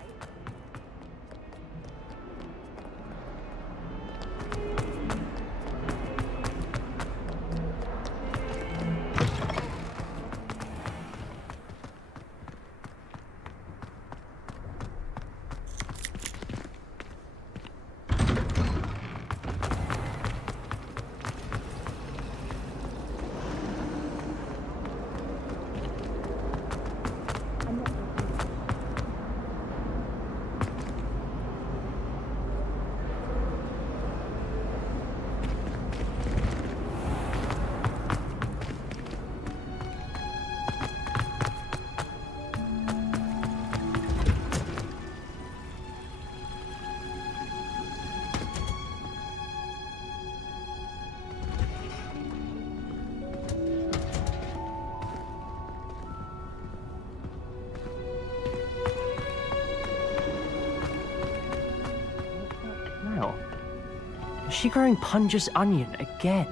Is she growing Punja's onion again?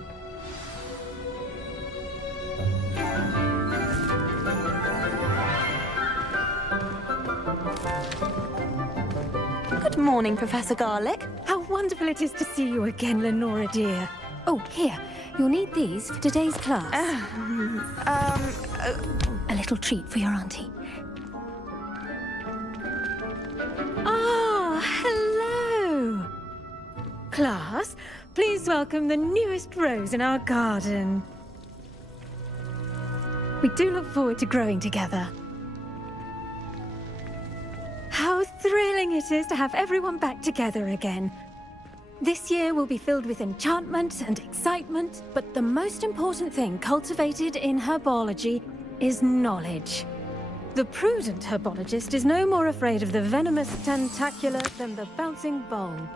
Good morning, Professor Garlick. How wonderful it is to see you again, Lenora dear. Oh, here. You'll need these for today's class. A little treat for your auntie. Oh, hello. Class, please welcome the newest rose in our garden. We do look forward to growing together. How thrilling it is to have everyone back together again. This year will be filled with enchantment and excitement, but the most important thing cultivated in herbology is knowledge. The prudent herbologist is no more afraid of the venomous tentacula than the bouncing bulb.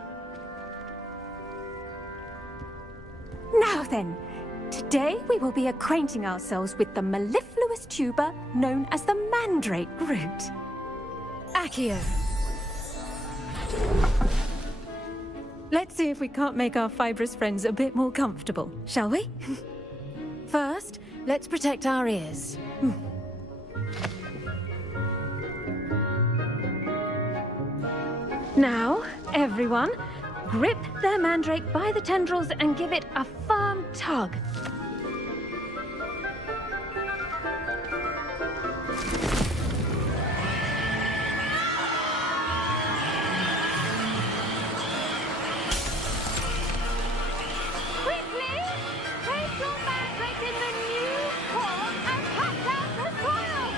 Now then, today we will be acquainting ourselves with the mellifluous tuber known as the mandrake root. Accio. Let's see if we can't make our fibrous friends a bit more comfortable, shall we? First, let's protect our ears. Now, everyone, grip their mandrake by the tendrils and give it a firm tug. Quickly, place your mandrake in the new pot and cut out the soil.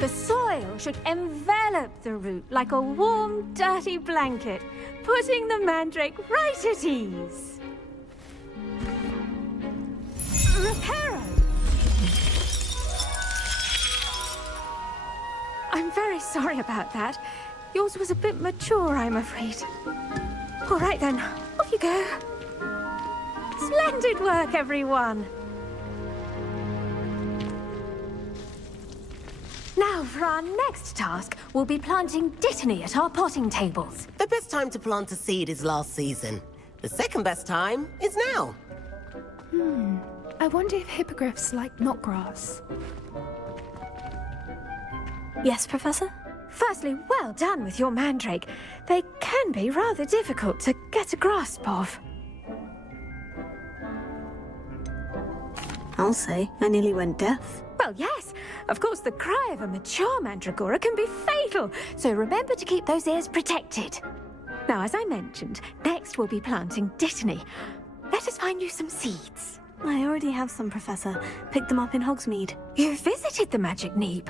The soil should envelop the root like a warm, dirty blanket, putting the mandrake right at ease. Reparo! I'm very sorry about that. Yours was a bit mature, I'm afraid. All right then, off you go. Splendid work, everyone! Now, for our next task, we'll be planting dittany at our potting tables. The best time to plant a seed is last season. The second best time is now. I wonder if hippogriffs like knotgrass. Yes, Professor? Firstly, well done with your mandrake. They can be rather difficult to get a grasp of. I'll say, I nearly went deaf. Well, yes. Of course, the cry of a mature mandragora can be fatal, so remember to keep those ears protected. Now, as I mentioned, next we'll be planting dittany. Let us find you some seeds. I already have some, Professor. Picked them up in Hogsmeade. You visited the Magic Neep.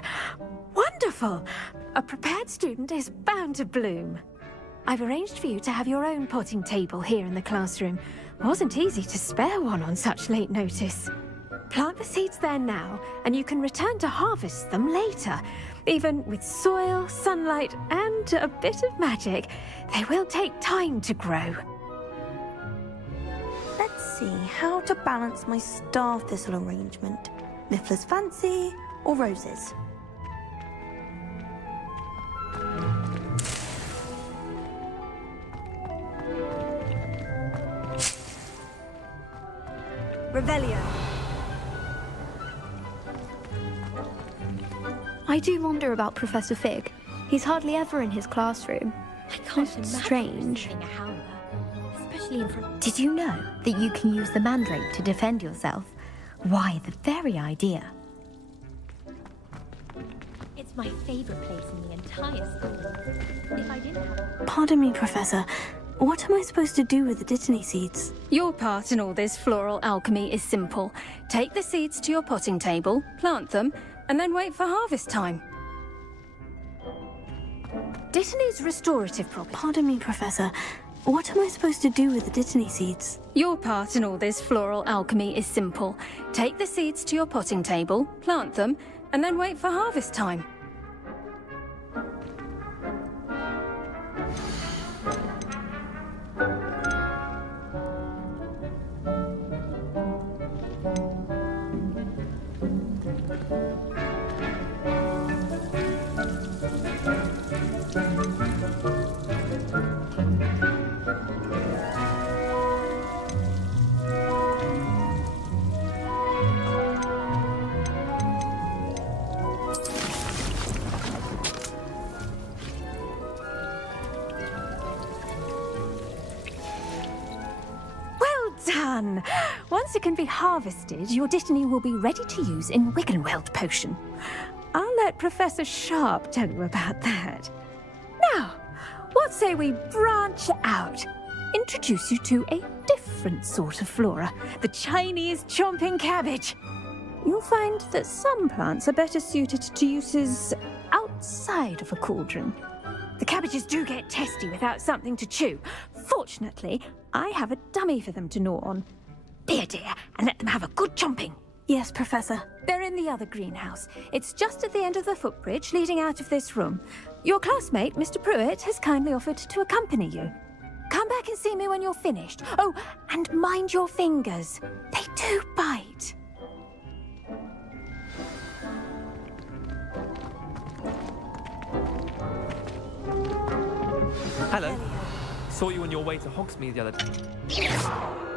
Wonderful! A prepared student is bound to bloom. I've arranged for you to have your own potting table here in the classroom. Wasn't easy to spare one on such late notice. Plant the seeds there now, and you can return to harvest them later. Even with soil, sunlight, and a bit of magic, they will take time to grow. Let's see how to balance my star thistle arrangement. Miffler's Fancy or roses? Revelio. I do wonder about Professor Fig. He's hardly ever in his classroom. I can't imagine strange. visiting a howler, especially in front. Did you know that you can use the mandrake to defend yourself? Why, the very idea. It's my favorite place in the entire school. If I didn't have... Pardon me, Professor. What am I supposed to do with the dittany seeds? Your part in all this floral alchemy is simple. Take the seeds to your potting table, plant them, and then wait for harvest time. Dittany's restorative property. Pardon me, Professor. What am I supposed to do with the dittany seeds? Your part in all this floral alchemy is simple. Take the seeds to your potting table, plant them, and then wait for harvest time. done. Once it can be harvested, your Dittany will be ready to use in Wiggenweld potion. I'll let Professor Sharp tell you about that. Now, what say we branch out? Introduce you to a different sort of flora, the Chinese chomping cabbage. You'll find that some plants are better suited to uses outside of a cauldron. The cabbages do get testy without something to chew. Fortunately, I have a dummy for them to gnaw on. Be a dear and let them have a good chomping. Yes, Professor. They're in the other greenhouse. It's just at the end of the footbridge leading out of this room. Your classmate, Mr. Pruitt, has kindly offered to accompany you. Come back and see me when you're finished. Oh, and mind your fingers. They do bite. Hello. Saw you on your way to Hogsmeade the other day.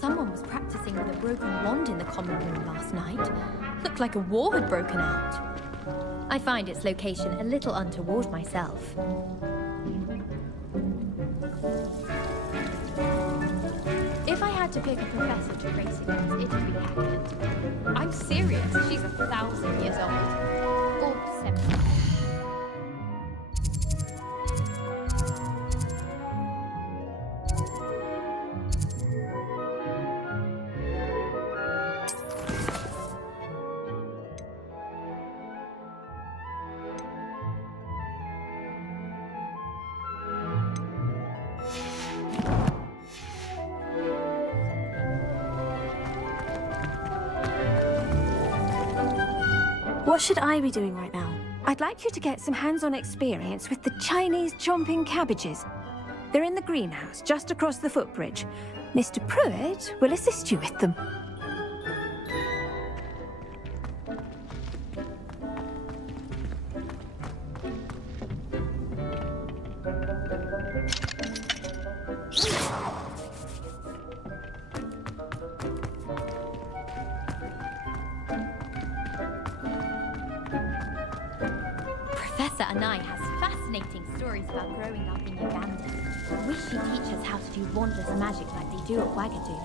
Someone was practicing with a broken wand in the common room last night. Looked like a war had broken out. I find its location a little untoward myself. If I had to pick a professor to race against, it'd be Hagrid. I'm serious, she's 1,000 years old. Or 7. What should I be doing right now? I'd like you to get some hands-on experience with the Chinese chomping cabbages. They're in the greenhouse, just across the footbridge. Mr. Pruitt will assist you with them. Professor Anai has fascinating stories about growing up in Uganda. Wish she'd teach us how to do wandless magic like they do at Wagadu.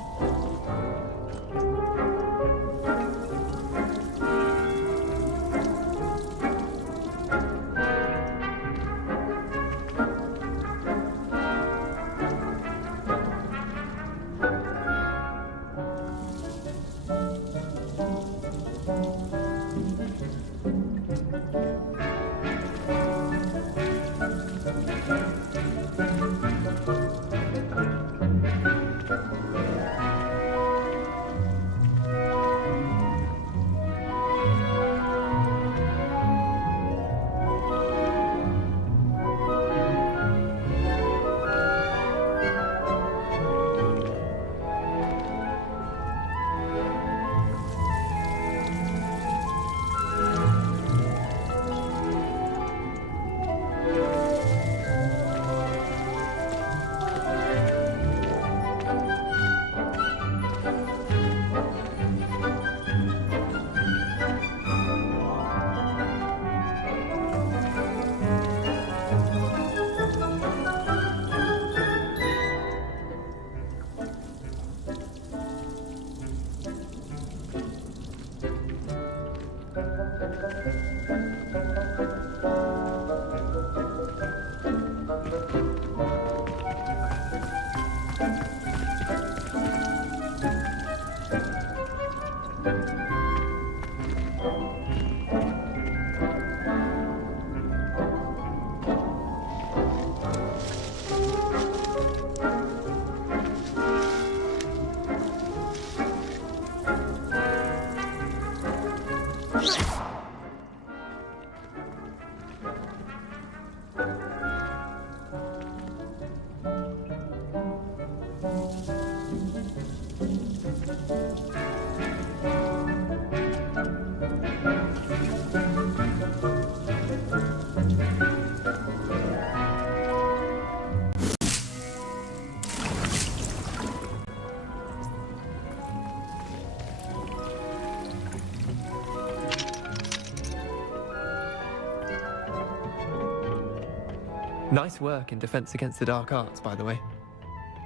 Nice work in Defense Against the Dark Arts, by the way.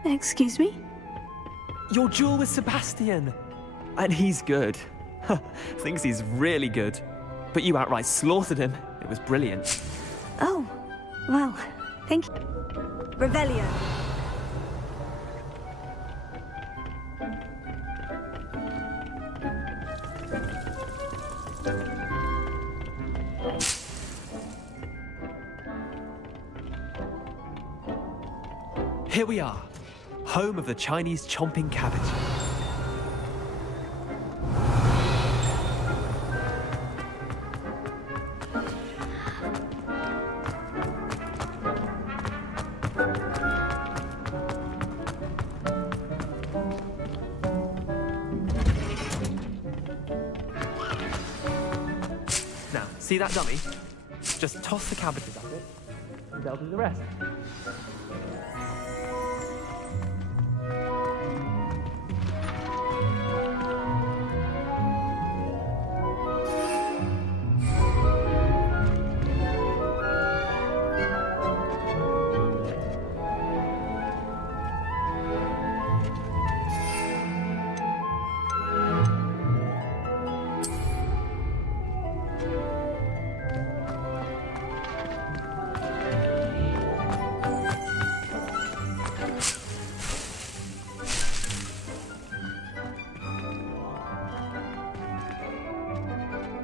Excuse me? Your duel with Sebastian! And he's good. Thinks he's really good. But you outright slaughtered him. It was brilliant. Oh, well, thank you. Revelio. Here we are, home of the Chinese chomping cabbage. Now, see that dummy? Just toss the cabbages at it, and they'll do the rest.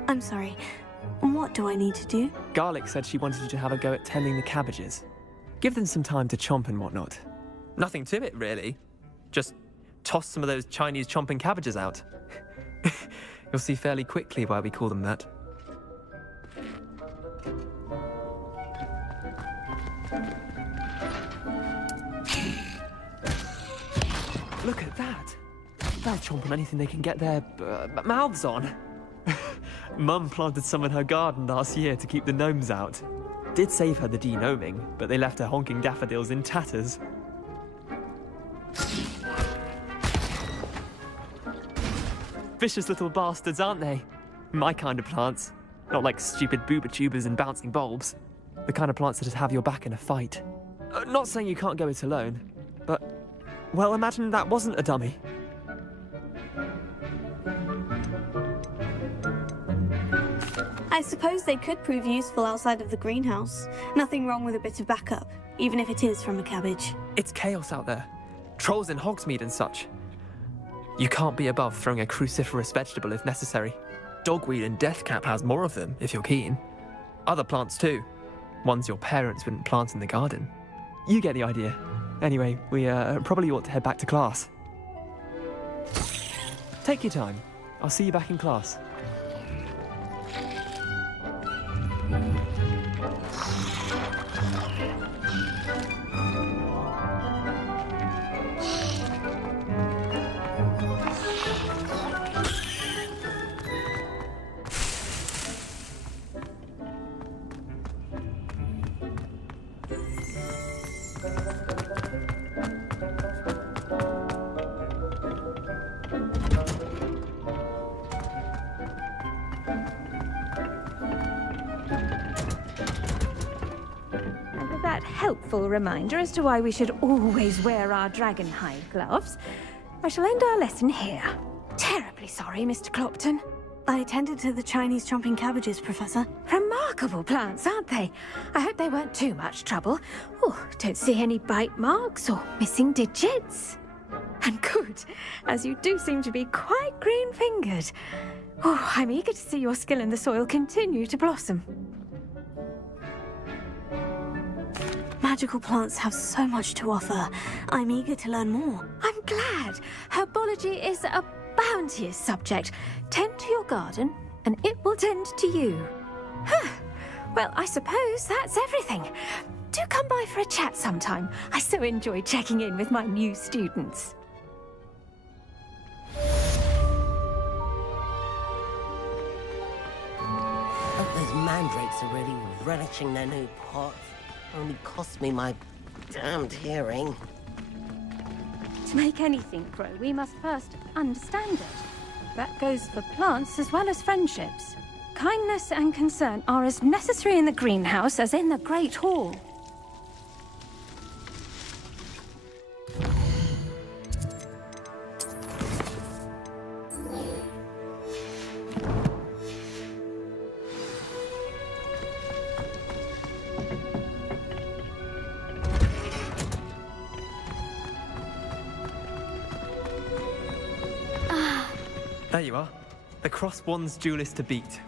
I'm sorry. What do I need to do? Garlic said she wanted you to have a go at tending the cabbages. Give them some time to chomp and whatnot. Nothing to it, really. Just toss some of those Chinese chomping cabbages out. You'll see fairly quickly why we call them that. Look at that. They'll chomp on anything they can get their mouths on. Mum planted some in her garden last year to keep the gnomes out. Did save her the de-gnoming, but they left her honking daffodils in tatters. Vicious little bastards, aren't they? My kind of plants. Not like stupid booba tubers and bouncing bulbs. The kind of plants that just have your back in a fight. Not saying you can't go it alone, but, well, imagine that wasn't a dummy. I suppose they could prove useful outside of the greenhouse. Nothing wrong with a bit of backup, even if it is from a cabbage. It's chaos out there. Trolls in Hogsmeade and such. You can't be above throwing a cruciferous vegetable if necessary. Dogweed and deathcap has more of them, if you're keen. Other plants too. Ones your parents wouldn't plant in the garden. You get the idea. Anyway, we probably ought to head back to class. Take your time. I'll see you back in class. Helpful reminder as to why we should always wear our dragonhide gloves. I shall end our lesson here. Terribly sorry, Mr. Clopton. I attended to the Chinese chomping cabbages, Professor. Remarkable plants, aren't they? I hope they weren't too much trouble. Oh, don't see any bite marks or missing digits. And good, as you do seem to be quite green-fingered. Oh, I'm eager to see your skill in the soil continue to blossom. Magical plants have so much to offer. I'm eager to learn more. I'm glad. Herbology is a bounteous subject. Tend to your garden, and it will tend to you. Well, I suppose that's everything. Do come by for a chat sometime. I so enjoy checking in with my new students. Hope those mandrakes are really relishing their new pot. Only cost me my damned hearing. To make anything grow, we must first understand it. That goes for plants as well as friendships. Kindness and concern are as necessary in the greenhouse as in the Great Hall. There you are. The Cross Wands duelist to beat.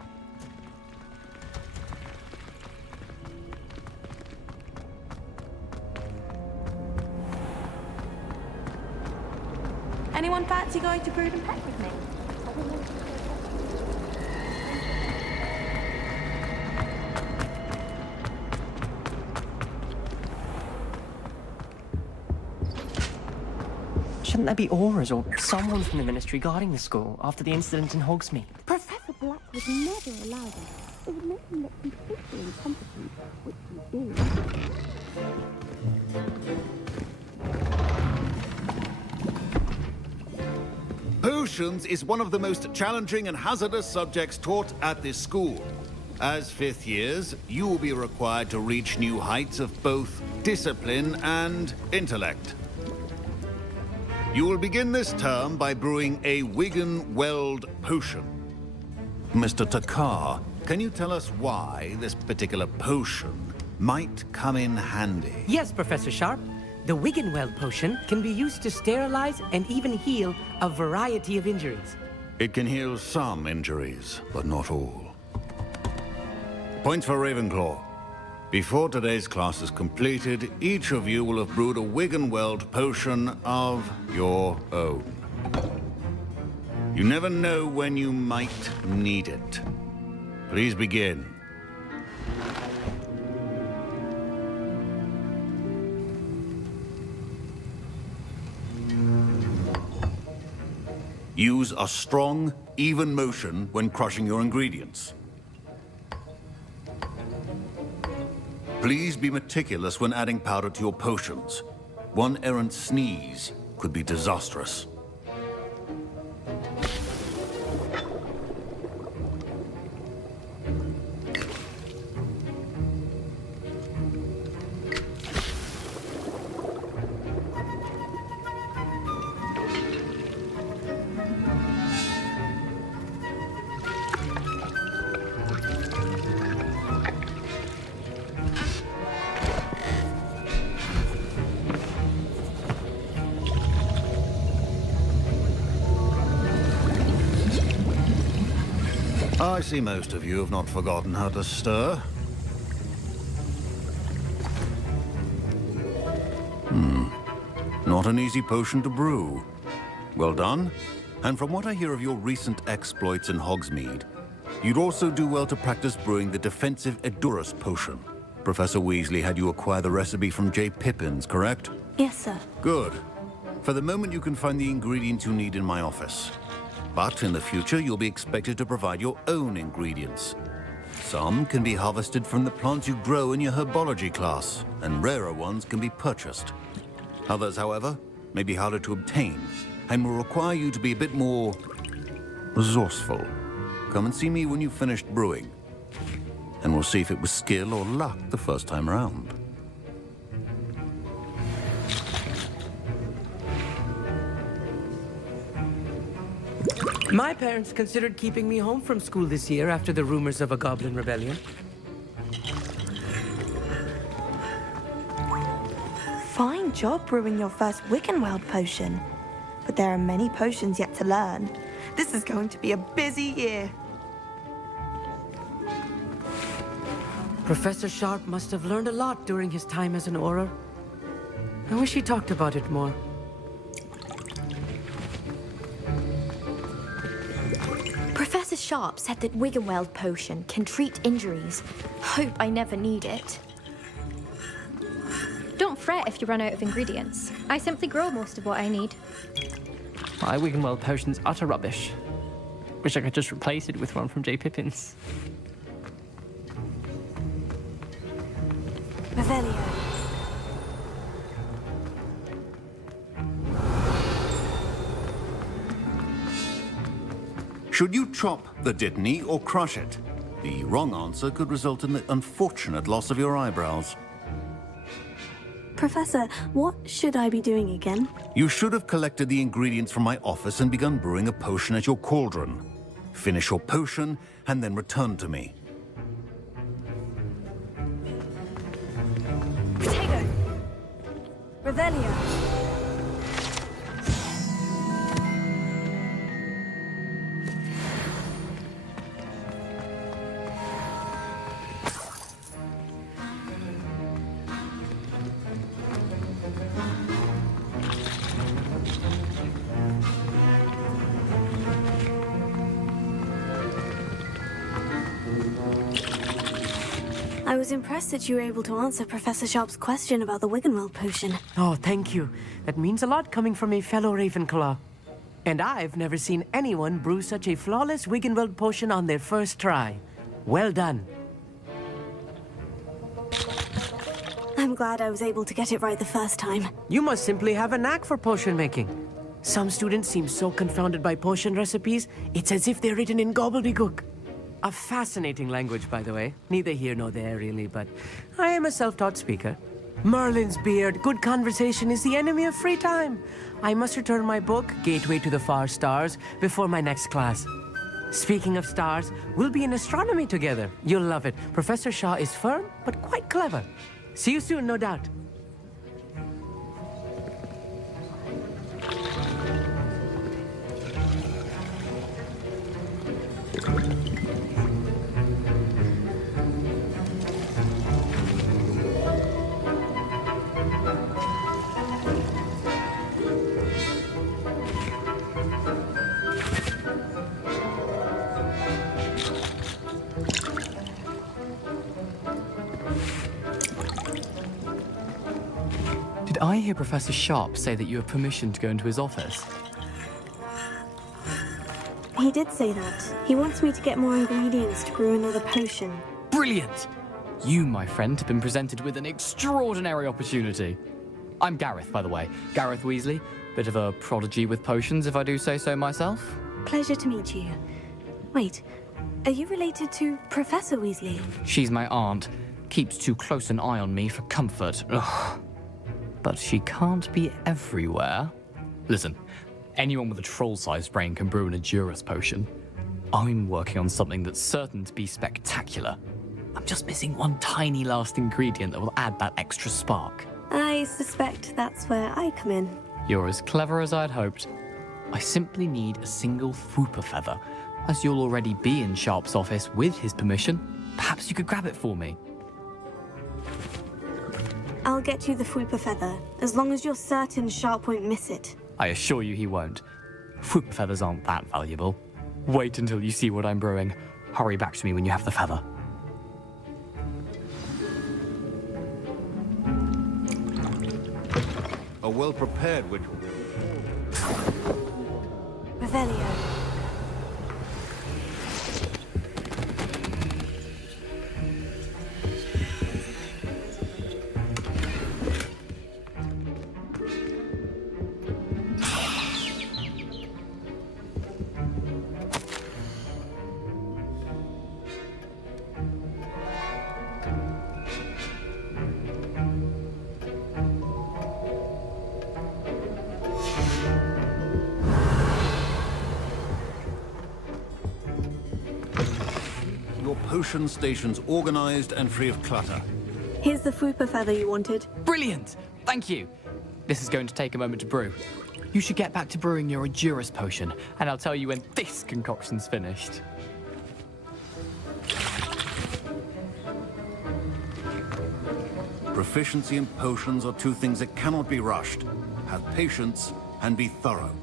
Anyone fancy going to Brood and Peck with me? Shouldn't there be auras or someone from the Ministry guarding the school after the incident in Hogsmeade? Professor Black would never allow this. It would make him look completely incompetent, which he is. Potions is one of the most challenging and hazardous subjects taught at this school. As fifth years, you will be required to reach new heights of both discipline and intellect. You will begin this term by brewing a Wigan-Weld potion. Mr. Takar, can you tell us why this particular potion might come in handy? Yes, Professor Sharp. The Wigan-Weld potion can be used to sterilize and even heal a variety of injuries. It can heal some injuries, but not all. Points for Ravenclaw. Before today's class is completed, each of you will have brewed a Wigan-Weld potion of your own. You never know when you might need it. Please begin. Use a strong, even motion when crushing your ingredients. Please be meticulous when adding powder to your potions. One errant sneeze could be disastrous. I see most of you have not forgotten how to stir. Not an easy potion to brew. Well done. And from what I hear of your recent exploits in Hogsmeade, you'd also do well to practice brewing the defensive Edurus potion. Professor Weasley had you acquire the recipe from J. Pippins, correct? Yes, sir. Good. For the moment, you can find the ingredients you need in my office. But in the future, you'll be expected to provide your own ingredients. Some can be harvested from the plants you grow in your herbology class, and rarer ones can be purchased. Others, however, may be harder to obtain, and will require you to be a bit more resourceful. Come and see me when you've finished brewing, and we'll see if it was skill or luck the first time around. My parents considered keeping me home from school this year after the rumors of a goblin rebellion. Fine job brewing your first Wigan-Weld potion. But there are many potions yet to learn. This is going to be a busy year. Professor Sharp must have learned a lot during his time as an Auror. I wish he talked about it more. Professor Sharp said that Wiggenweld potion can treat injuries. Hope I never need it. Don't fret if you run out of ingredients. I simply grow most of what I need. My Wiggenweld potion's utter rubbish. Wish I could just replace it with one from J. Pippin's. Revelio. Should you chop the Dittany or crush it? The wrong answer could result in the unfortunate loss of your eyebrows. Professor, what should I be doing again? You should have collected the ingredients from my office and begun brewing a potion at your cauldron. Finish your potion and then return to me. Potato. Revelio. I was impressed that you were able to answer Professor Sharp's question about the Wiggenweld potion. Oh, thank you. That means a lot coming from a fellow Ravenclaw. And I've never seen anyone brew such a flawless Wiggenweld potion on their first try. Well done. I'm glad I was able to get it right the first time. You must simply have a knack for potion making. Some students seem so confounded by potion recipes, it's as if they're written in gobbledygook. A fascinating language, by the way. Neither here nor there, really, but I am a self-taught speaker. Merlin's beard, good conversation is the enemy of free time. I must return my book, Gateway to the Far Stars, before my next class. Speaking of stars, we'll be in astronomy together. You'll love it. Professor Shaw is firm, but quite clever. See you soon, no doubt. Did I hear Professor Sharp say that you have permission to go into his office? He did say that. He wants me to get more ingredients to brew another potion. Brilliant! You, my friend, have been presented with an extraordinary opportunity. I'm Gareth, by the way. Gareth Weasley. Bit of a prodigy with potions, if I do say so myself. Pleasure to meet you. Wait, are you related to Professor Weasley? She's my aunt. Keeps too close an eye on me for comfort. Ugh. But she can't be everywhere. Listen, anyone with a troll-sized brain can brew an Edurus potion. I'm working on something that's certain to be spectacular. I'm just missing one tiny last ingredient that will add that extra spark. I suspect that's where I come in. You're as clever as I'd hoped. I simply need a single Fwooper feather. As you'll already be in Sharp's office with his permission, perhaps you could grab it for me. I'll get you the Fwooper feather, as long as you're certain Sharp won't miss it. I assure you he won't. Fwooper feathers aren't that valuable. Wait until you see what I'm brewing. Hurry back to me when you have the feather. A well-prepared witch. Revelio. Potion stations organized and free of clutter. Here's the Fwooper feather you wanted. Brilliant! Thank you. This is going to take a moment to brew. You should get back to brewing your Edurus potion, and I'll tell you when this concoction's finished. Proficiency and potions are two things that cannot be rushed. Have patience and be thorough.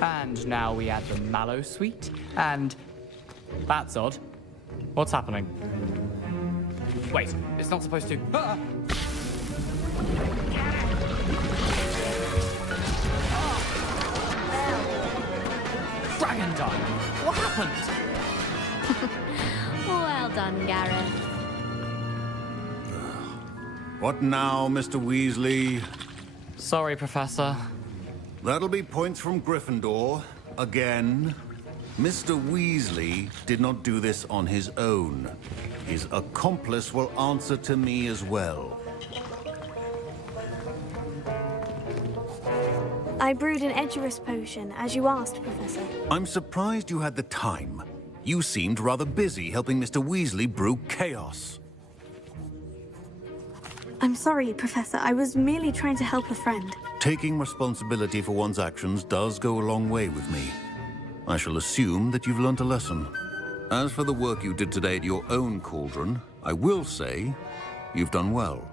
And now we add the mallow sweet, and that's odd. What's happening? Wait, it's not supposed to. Ah! Dragon Dine! What happened? Well done, Gareth. What now, Mr. Weasley? Sorry, Professor. That'll be points from Gryffindor. Again. Mr. Weasley did not do this on his own. His accomplice will answer to me as well. I brewed an Edgerus potion, as you asked, Professor. I'm surprised you had the time. You seemed rather busy helping Mr. Weasley brew chaos. I'm sorry, Professor. I was merely trying to help a friend. Taking responsibility for one's actions does go a long way with me. I shall assume that you've learnt a lesson. As for the work you did today at your own cauldron, I will say you've done well.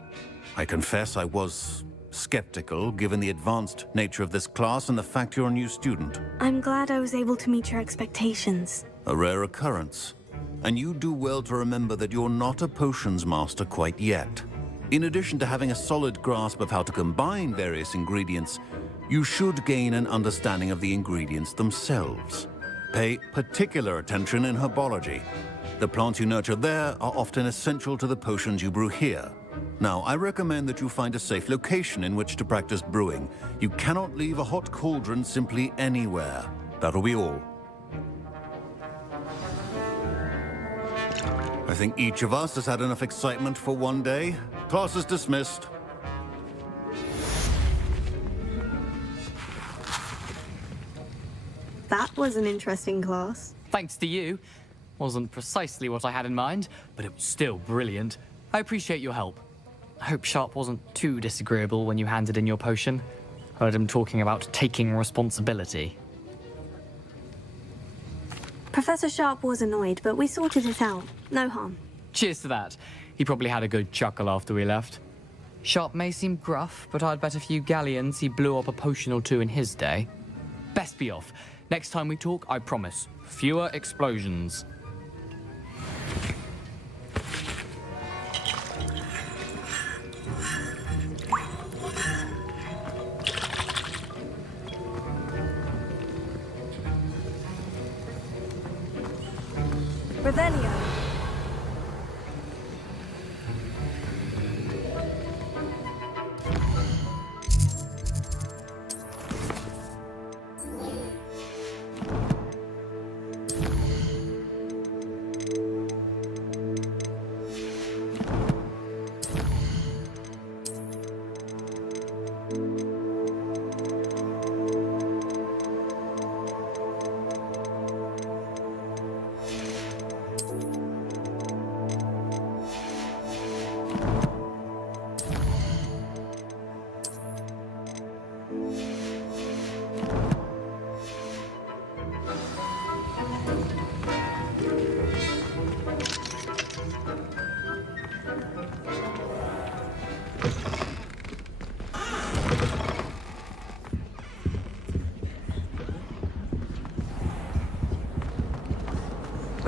I confess I was skeptical, given the advanced nature of this class and the fact you're a new student. I'm glad I was able to meet your expectations. A rare occurrence. And you do well to remember that you're not a potions master quite yet. In addition to having a solid grasp of how to combine various ingredients, you should gain an understanding of the ingredients themselves. Pay particular attention in herbology. The plants you nurture there are often essential to the potions you brew here. Now, I recommend that you find a safe location in which to practice brewing. You cannot leave a hot cauldron simply anywhere. That'll be all. I think each of us has had enough excitement for one day. Class is dismissed. That was an interesting class. Thanks to you. Wasn't precisely what I had in mind, but it was still brilliant. I appreciate your help. I hope Sharp wasn't too disagreeable when you handed in your potion. Heard him talking about taking responsibility. Professor Sharp was annoyed, but we sorted it out. No harm. Cheers to that. He probably had a good chuckle after we left. Sharp may seem gruff, but I'd bet a few galleons he blew up a potion or two in his day. Best be off. Next time we talk, I promise, fewer explosions. Revelio.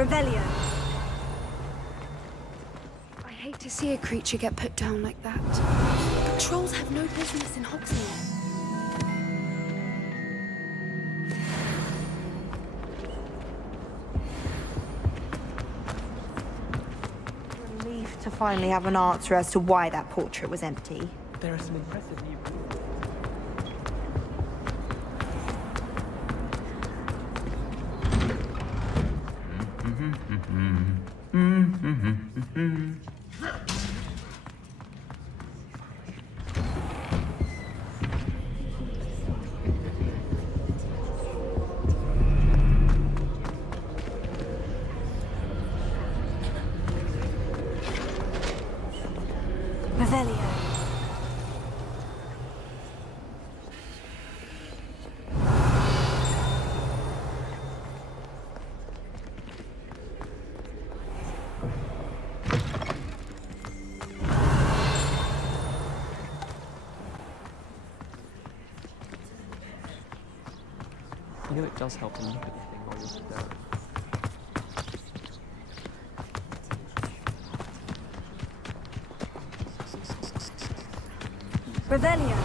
Revelio. I hate to see a creature get put down like that. Trolls have no business in Hogsmeade. Relief to finally have an answer as to why that portrait was empty. There are some impressive new... You know it does help to look at the thing while you're staring. Revelio.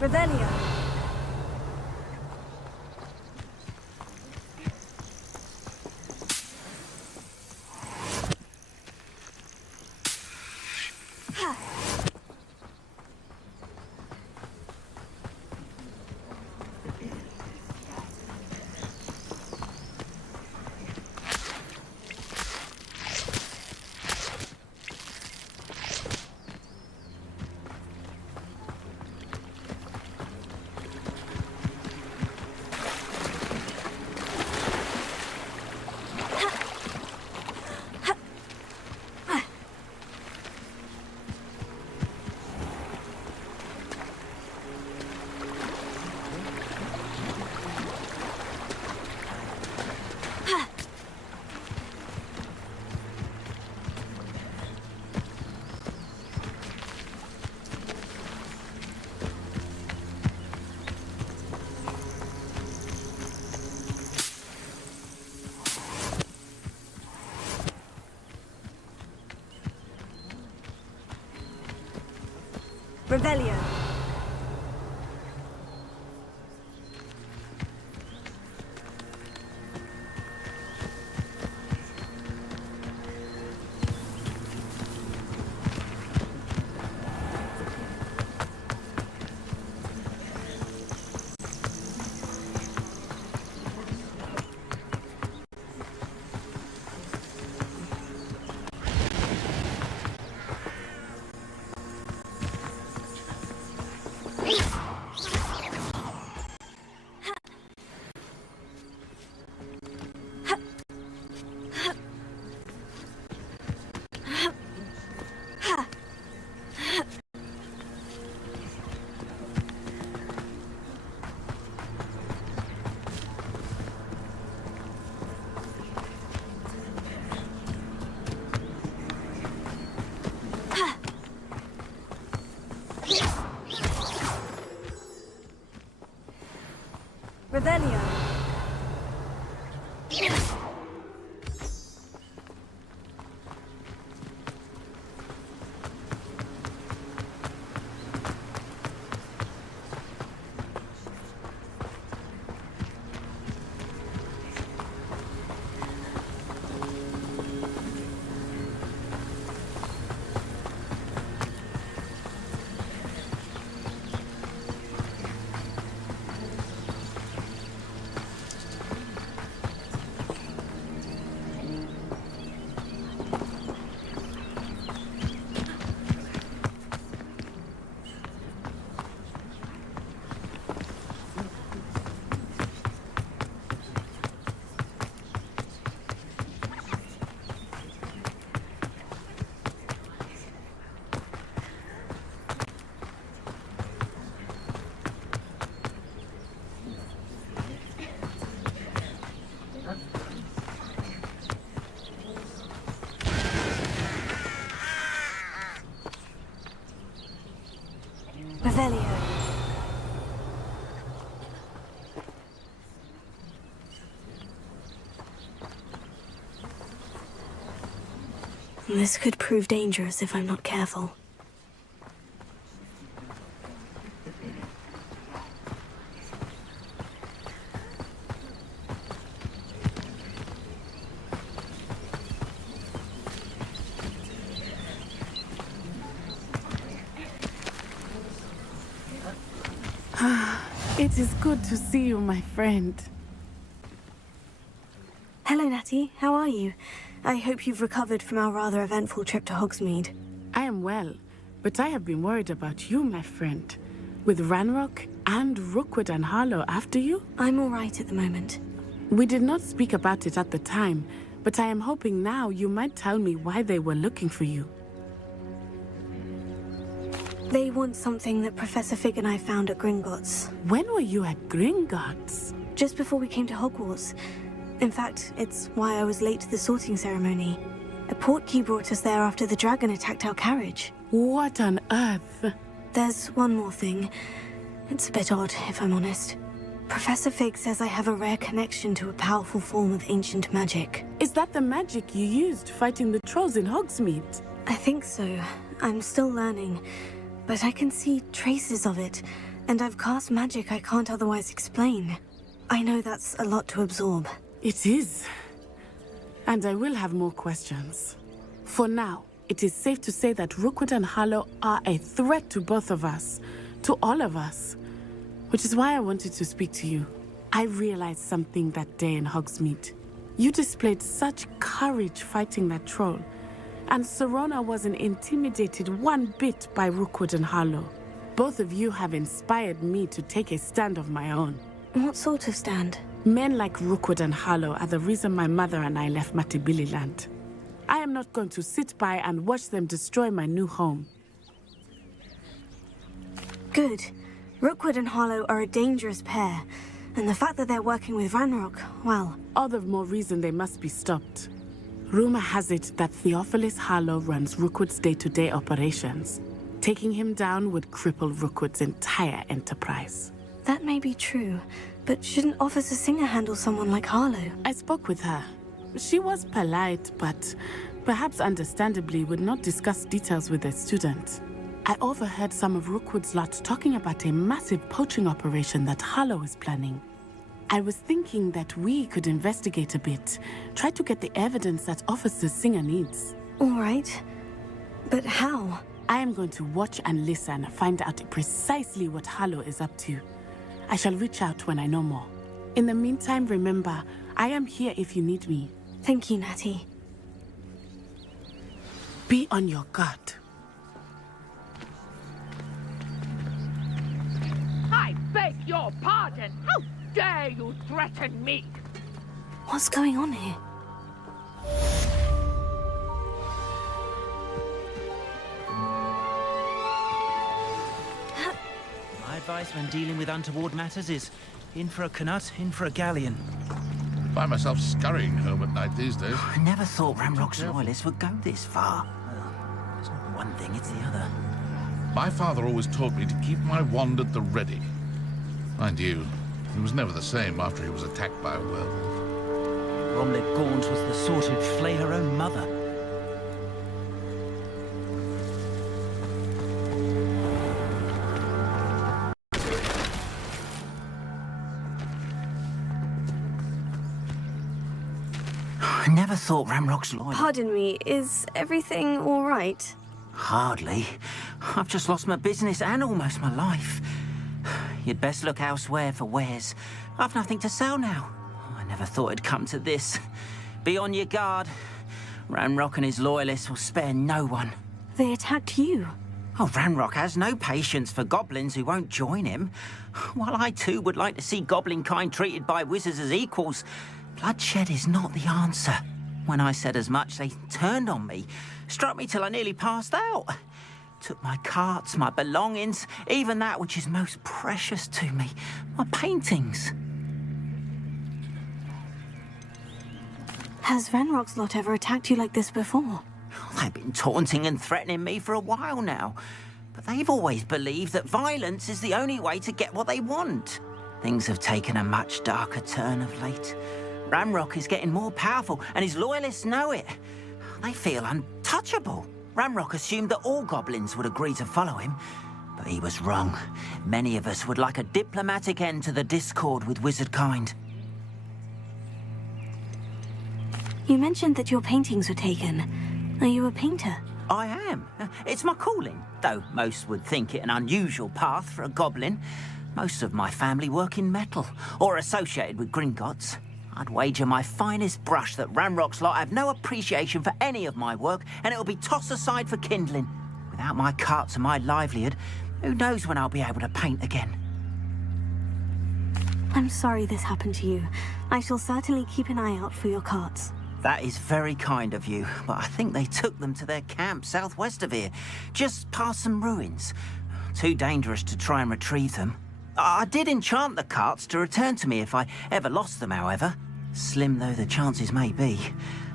Revelio. Revelio. Revelio. Revelio. Revelio. This could prove dangerous if I'm not careful. It is good to see you, my friend. Hello, Natty. How are you? I hope you've recovered from our rather eventful trip to Hogsmeade. I am well, but I have been worried about you, my friend. With Ranrock and Rookwood and Harlow after you? I'm all right at the moment. We did not speak about it at the time, but I am hoping now you might tell me why they were looking for you. They want something that Professor Fig and I found at Gringotts. When were you at Gringotts? Just before we came to Hogwarts. In fact, it's why I was late to the sorting ceremony. A portkey brought us there after the dragon attacked our carriage. What on earth? There's one more thing. It's a bit odd, if I'm honest. Professor Fig says I have a rare connection to a powerful form of ancient magic. Is that the magic you used fighting the trolls in Hogsmeade? I think so. I'm still learning. But I can see traces of it, and I've cast magic I can't otherwise explain. I know that's a lot to absorb. It is. And I will have more questions. For now, it is safe to say that Rookwood and Harlow are a threat to both of us, to all of us. Which is why I wanted to speak to you. I realized something that day in Hogsmeade. You displayed such courage fighting that troll. And Serona wasn't intimidated one bit by Rookwood and Harlow. Both of you have inspired me to take a stand of my own. What sort of stand? Men like Rookwood and Harlow are the reason my mother and I left Matibili-land. I am not going to sit by and watch them destroy my new home. Good. Rookwood and Harlow are a dangerous pair, and the fact that they're working with Ranrock, well... All the more reason they must be stopped. Rumor has it that Theophilus Harlow runs Rookwood's day-to-day operations. Taking him down would cripple Rookwood's entire enterprise. That may be true, but shouldn't Officer Singer handle someone like Harlow? I spoke with her. She was polite, but perhaps understandably would not discuss details with a student. I overheard some of Rookwood's lot talking about a massive poaching operation that Harlow is planning. I was thinking that we could investigate a bit, try to get the evidence that Officer Singer needs. All right. But how? I am going to watch and listen, find out precisely what Harlow is up to. I shall reach out when I know more. In the meantime, remember, I am here if you need me. Thank you, Natty. Be on your guard. I beg your pardon. How dare you threaten me? What's going on here? My advice when dealing with untoward matters is in for a Knut, in for a galleon. Find myself scurrying home at night these days. I never thought Ramrock's loyalists would go this far. It's not one thing, it's the other. My father always taught me to keep my wand at the ready. Mind you, he was never the same after he was attacked by a werewolf. Bromley Gaunt was the sort who'd flay her own mother. I never thought Ramrock's loyal. Pardon me, is everything all right? Hardly. I've just lost my business and almost my life. You'd best look elsewhere for wares. I've nothing to sell now. I never thought it'd come to this. Be on your guard. Ranrock and his loyalists will spare no one. They attacked you. Oh, Ranrock has no patience for goblins who won't join him. While I too would like to see goblin kind treated by wizards as equals, bloodshed is not the answer. When I said as much, they turned on me, struck me till I nearly passed out. Took my carts, my belongings, even that which is most precious to me, my paintings. Has Ranrock's lot ever attacked you like this before? They've been taunting and threatening me for a while now, but they've always believed that violence is the only way to get what they want. Things have taken a much darker turn of late. Ranrock is getting more powerful, and his loyalists know it. They feel untouchable. Ramrock assumed that all goblins would agree to follow him, but he was wrong. Many of us would like a diplomatic end to the discord with wizard kind. You mentioned that your paintings were taken. Are you a painter? I am. It's my calling, though most would think it an unusual path for a goblin. Most of my family work in metal, or associated with Gringotts. I'd wager my finest brush that Ramrock's lot have no appreciation for any of my work, and it'll be tossed aside for kindling. Without my carts and my livelihood, who knows when I'll be able to paint again. I'm sorry this happened to you. I shall certainly keep an eye out for your carts. That is very kind of you, but I think they took them to their camp southwest of here, just past some ruins. Too dangerous to try and retrieve them. I did enchant the carts to return to me if I ever lost them, however. Slim though the chances may be,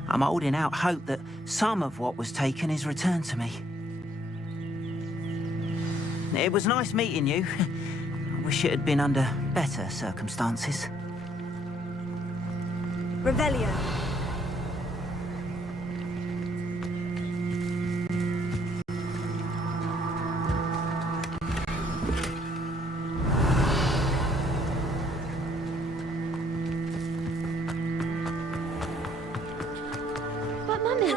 I'm holding out hope that some of what was taken is returned to me. It was nice meeting you. I wish it had been under better circumstances. Revelio. But Mummy...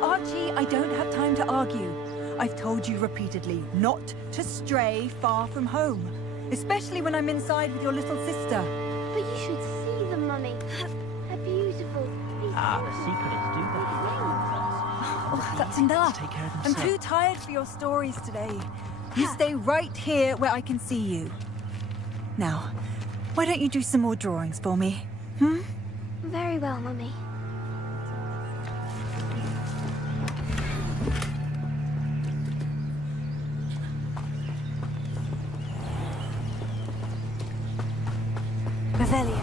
Archie, I don't have time to argue. I've told you repeatedly not to stray far from home, especially when I'm inside with your little sister. But you should see them, Mummy. They're beautiful. The secret is do Oh, that's enough. Take care of I'm themselves. too tired for your stories today. You stay right here where I can see you. Now, why don't you do some more drawings for me? Very well, Mummy. Revelio.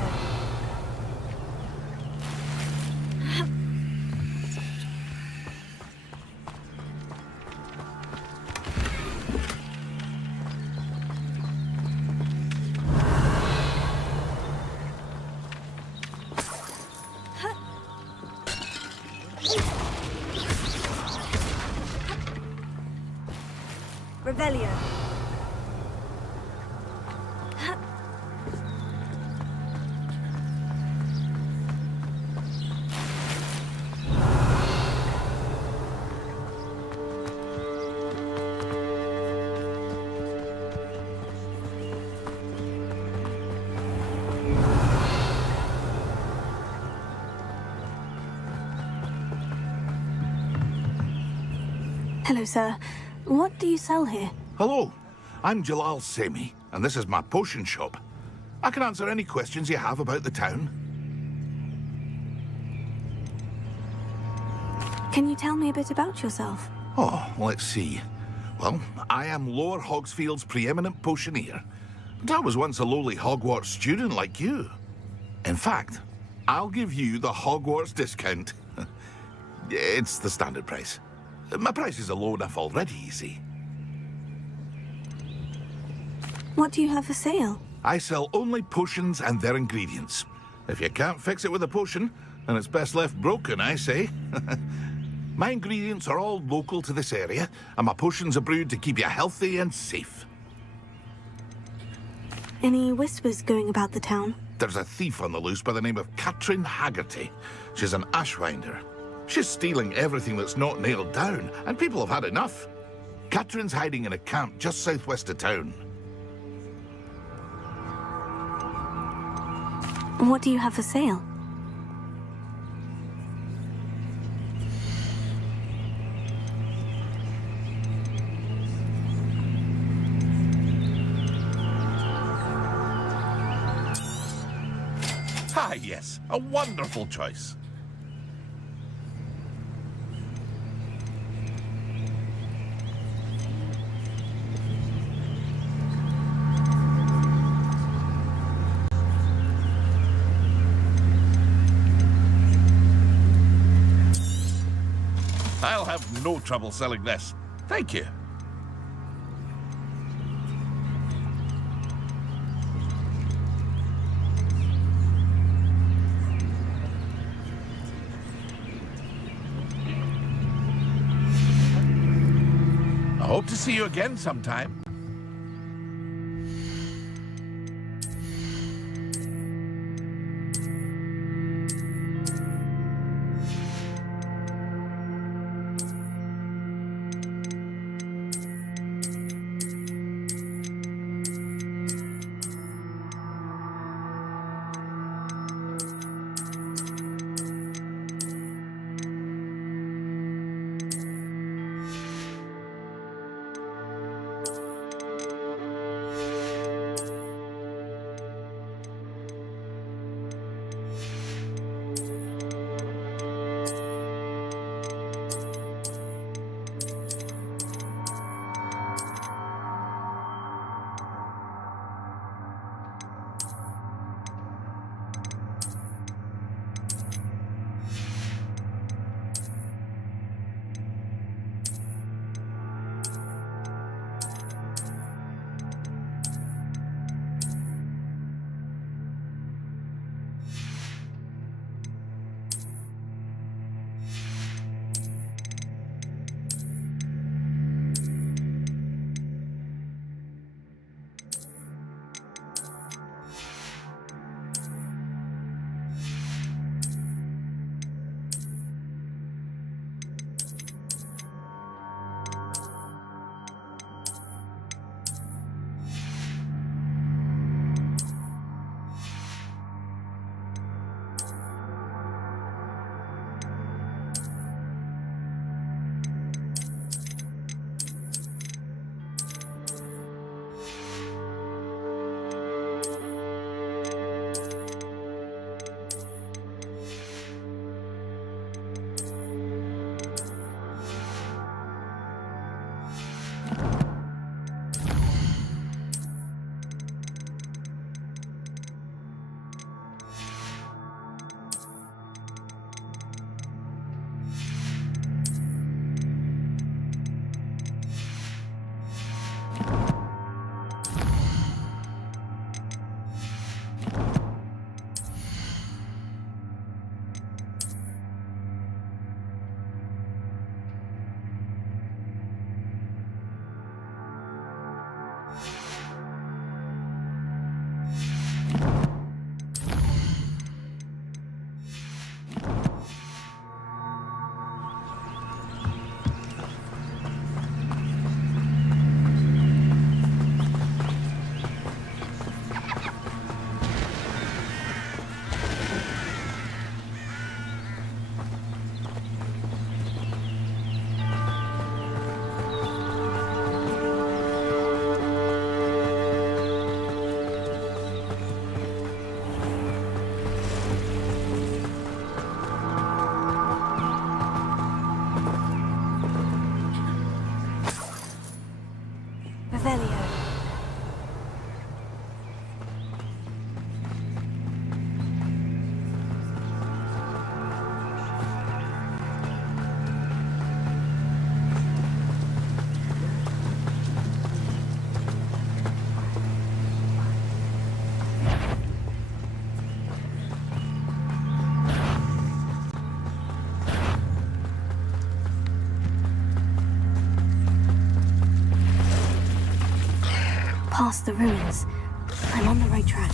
Revelio. Hello, sir. What do you sell here? Hello, I'm Jalal Semi, and this is my potion shop. I can answer any questions you have about the town. Can you tell me a bit about yourself? Oh, let's see. Well, I am Lower Hogsfield's preeminent potioneer, but I was once a lowly Hogwarts student like you. In fact, I'll give you the Hogwarts discount. It's the standard price. My prices are low enough already, you see. What do you have for sale? I sell only potions and their ingredients. If you can't fix it with a potion, then it's best left broken, I say. My ingredients are all local to this area, and my potions are brewed to keep you healthy and safe. Any whispers going about the town? There's a thief on the loose by the name of Katrin Haggerty. She's an ashwinder. She's stealing everything that's not nailed down, and people have had enough. Katrin's hiding in a camp just southwest of town. What do you have for sale? Ah, yes, a wonderful choice. I'll have no trouble selling this. Thank you. Hope to see you again sometime. Past the ruins. I'm on the right track.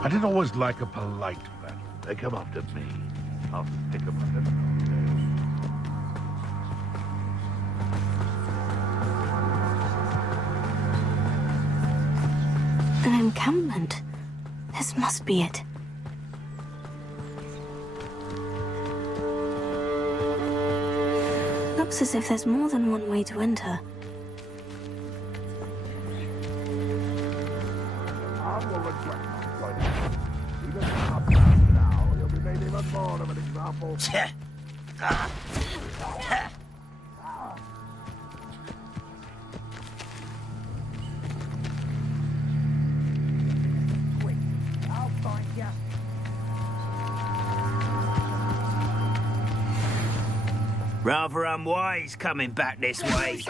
I didn't always like a polite battle. They come after me. I'll pick them up and... An encampment. This must be it. Looks as if there's more than one way to enter. Rather unwise coming back this way.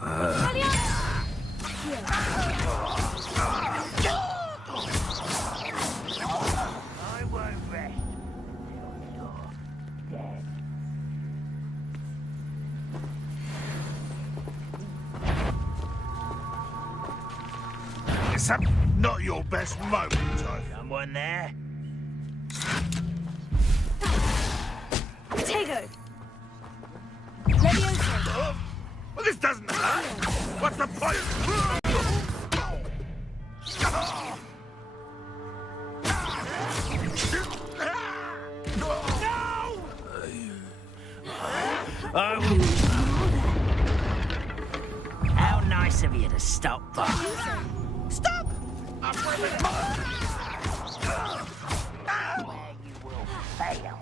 I won't rest until you're dead. Is that not your best moment, Typhoon? Someone there? Tego! Well, this doesn't hurt. What's the point? How nice of you to stop by. Stop! I'm ripping. Where you will fail.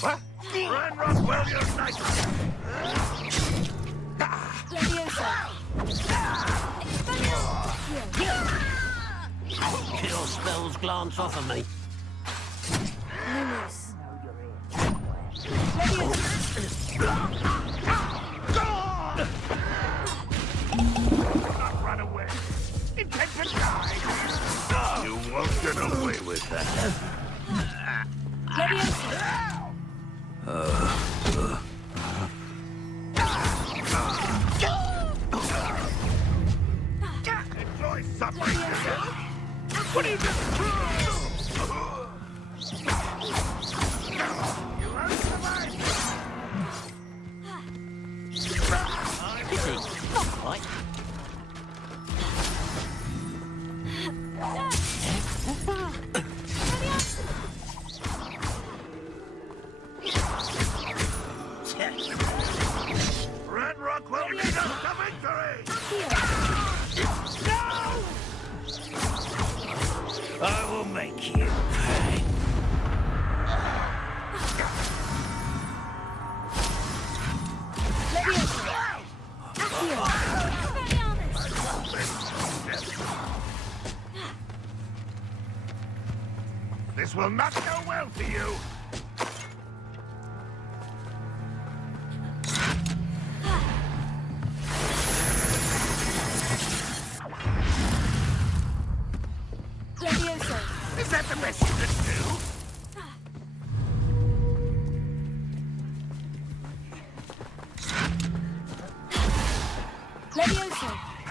What? Run, run, well, you're nice. Kill spells glance off of me. Run away. Intend to die. You won't get away with that. Enjoy suffering. What are you doing? You won't survive. Pity. Not quite. Red Rock will lead us to victory! No! I will make you pay. This will not go well for you! Is that the best you can do?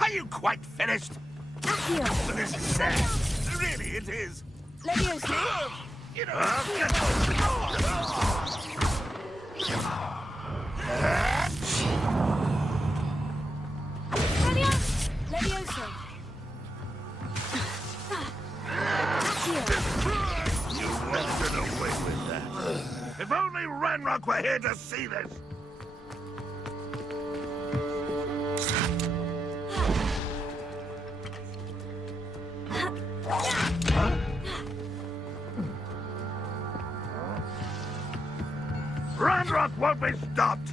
Are you quite finished? This is sad. Really, it is. You know, You won't get away with that. If only Ranrock were here to see this. Ranrock won't be stopped.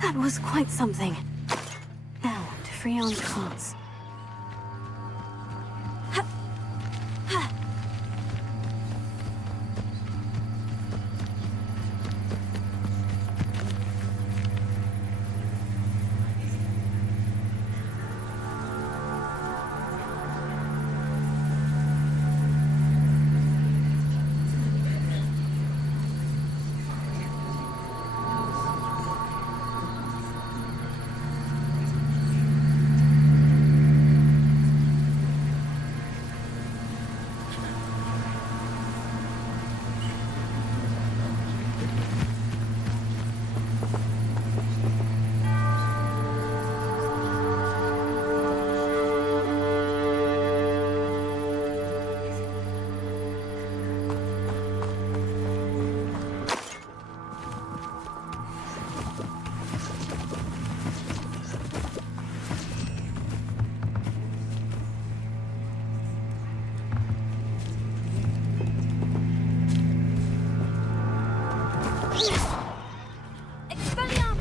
That was quite something. Now, to Freon's cards. Expelliarmus!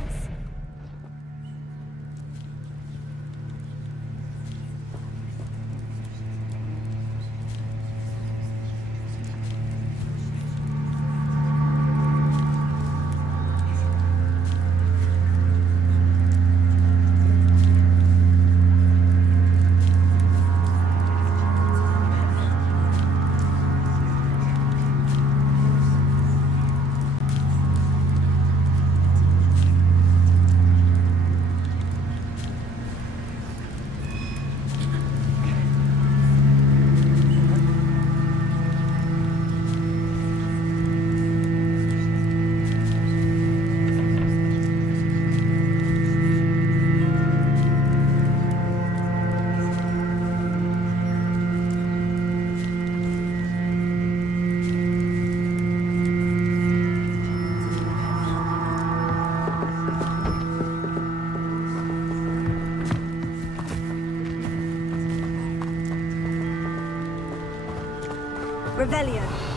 Revelio.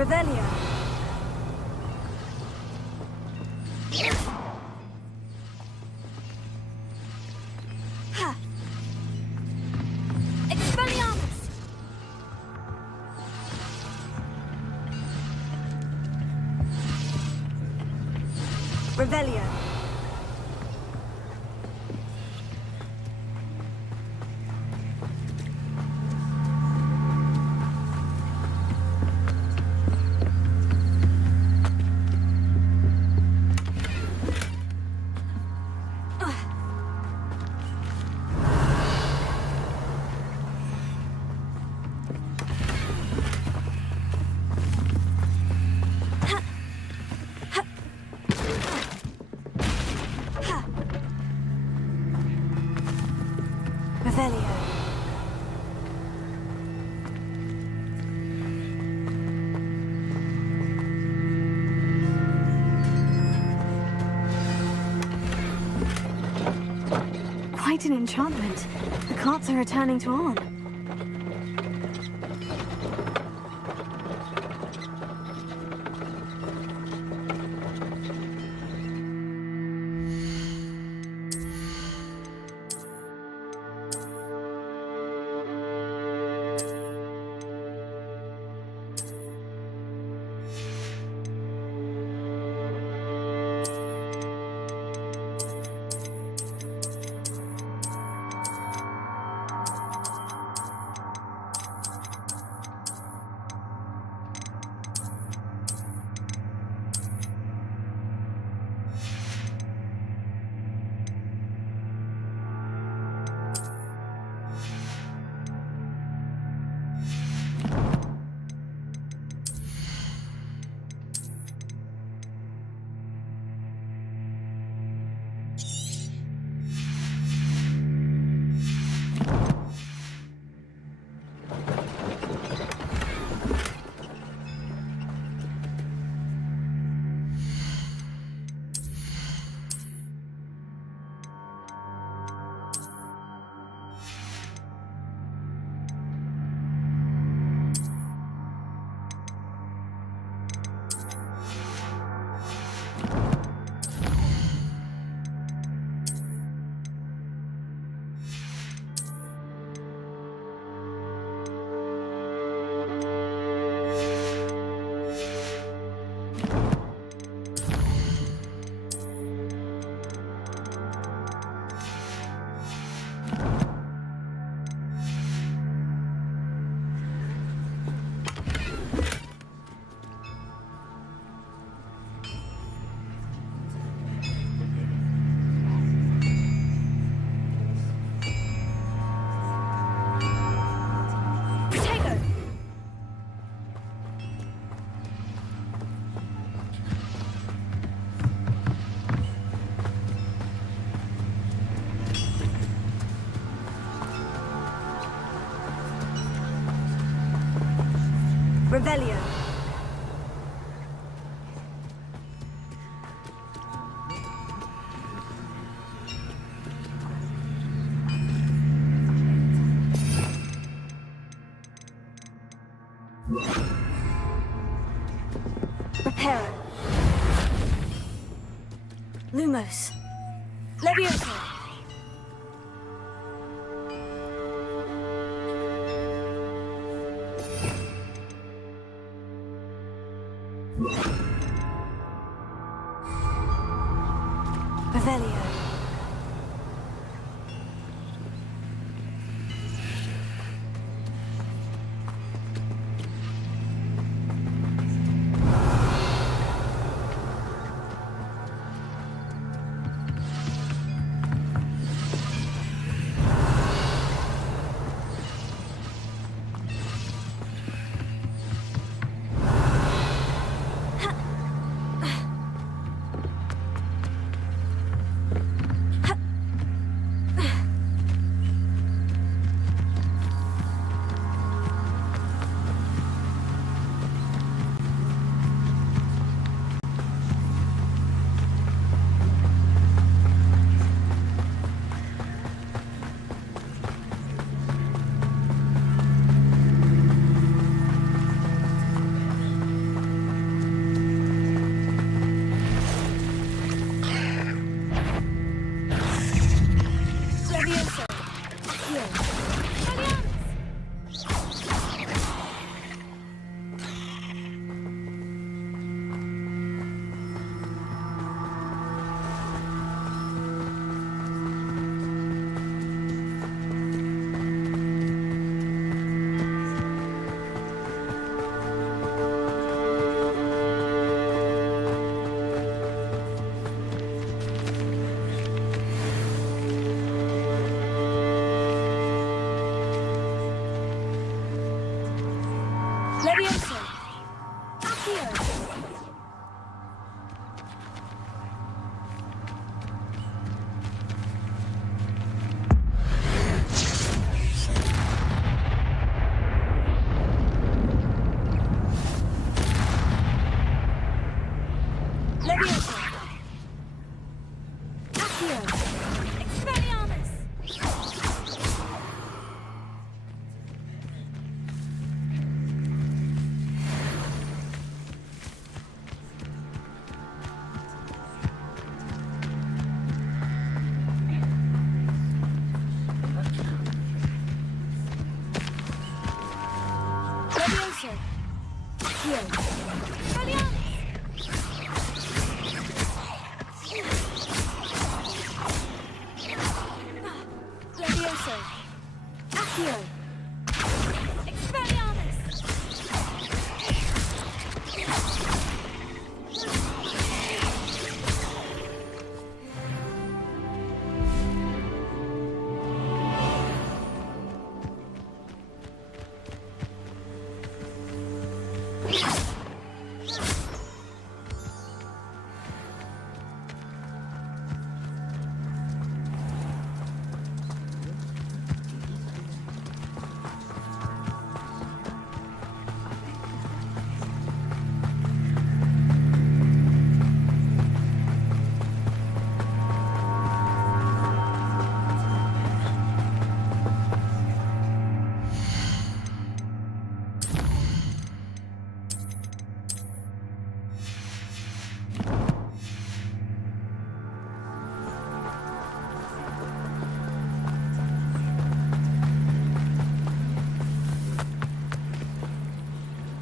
Revelio. Ha! Expelliarmus! Revelio. Revelio. quite an enchantment. The carts are returning to Arn. Revelio. Reparo. Lumos. Levioso. Revelio. Levioso. Accio. Levioso. Accio. Expelliarmus. Accio! Expelliarmus!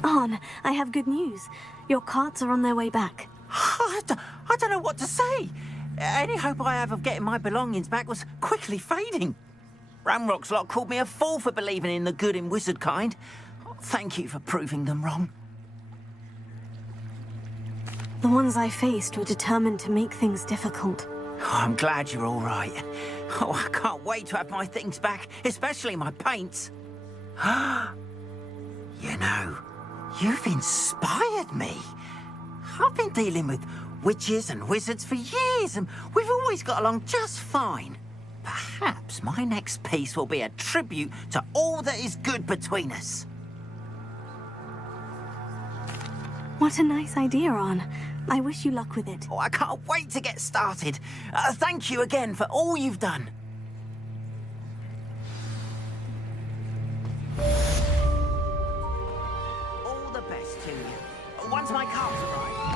Arn, I have good news. Your carts are on their way back. I don't know what to say. Any hope I have of getting my belongings back was quickly fading. Ramrock's lot called me a fool for believing in the good in wizard kind. Thank you for proving them wrong. The ones I faced were determined to make things difficult. Oh, I'm glad you're all right. Oh, I can't wait to have my things back, especially my paints. You know, you've inspired me. I've been dealing with witches and wizards for years, and we've always got along just fine. Perhaps my next piece will be a tribute to all that is good between us. What a nice idea, Arn. I wish you luck with it. Oh, I can't wait to get started. Thank you again for all you've done. All the best to you. Once my cards arrive.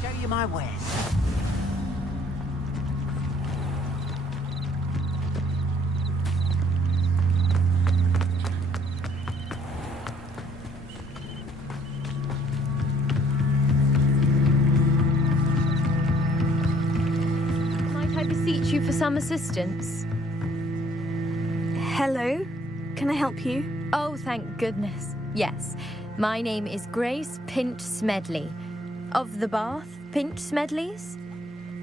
Show you my wares. Might I beseech you for some assistance? Hello? Can I help you? Oh, thank goodness. Yes. My name is Grace Pinch Smedley. Of the Bath Pinch Smedleys?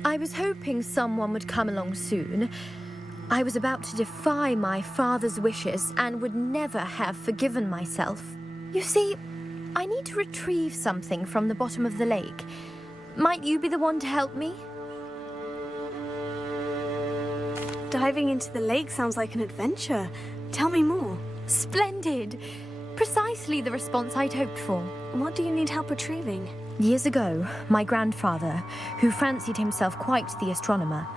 I was hoping someone would come along soon. I was about to defy my father's wishes and would never have forgiven myself. You see, I need to retrieve something from the bottom of the lake. Might you be the one to help me? Diving into the lake sounds like an adventure. Tell me more. Splendid! Precisely the response I'd hoped for. What do you need help retrieving? Years ago, my grandfather, who fancied himself quite the astronomer,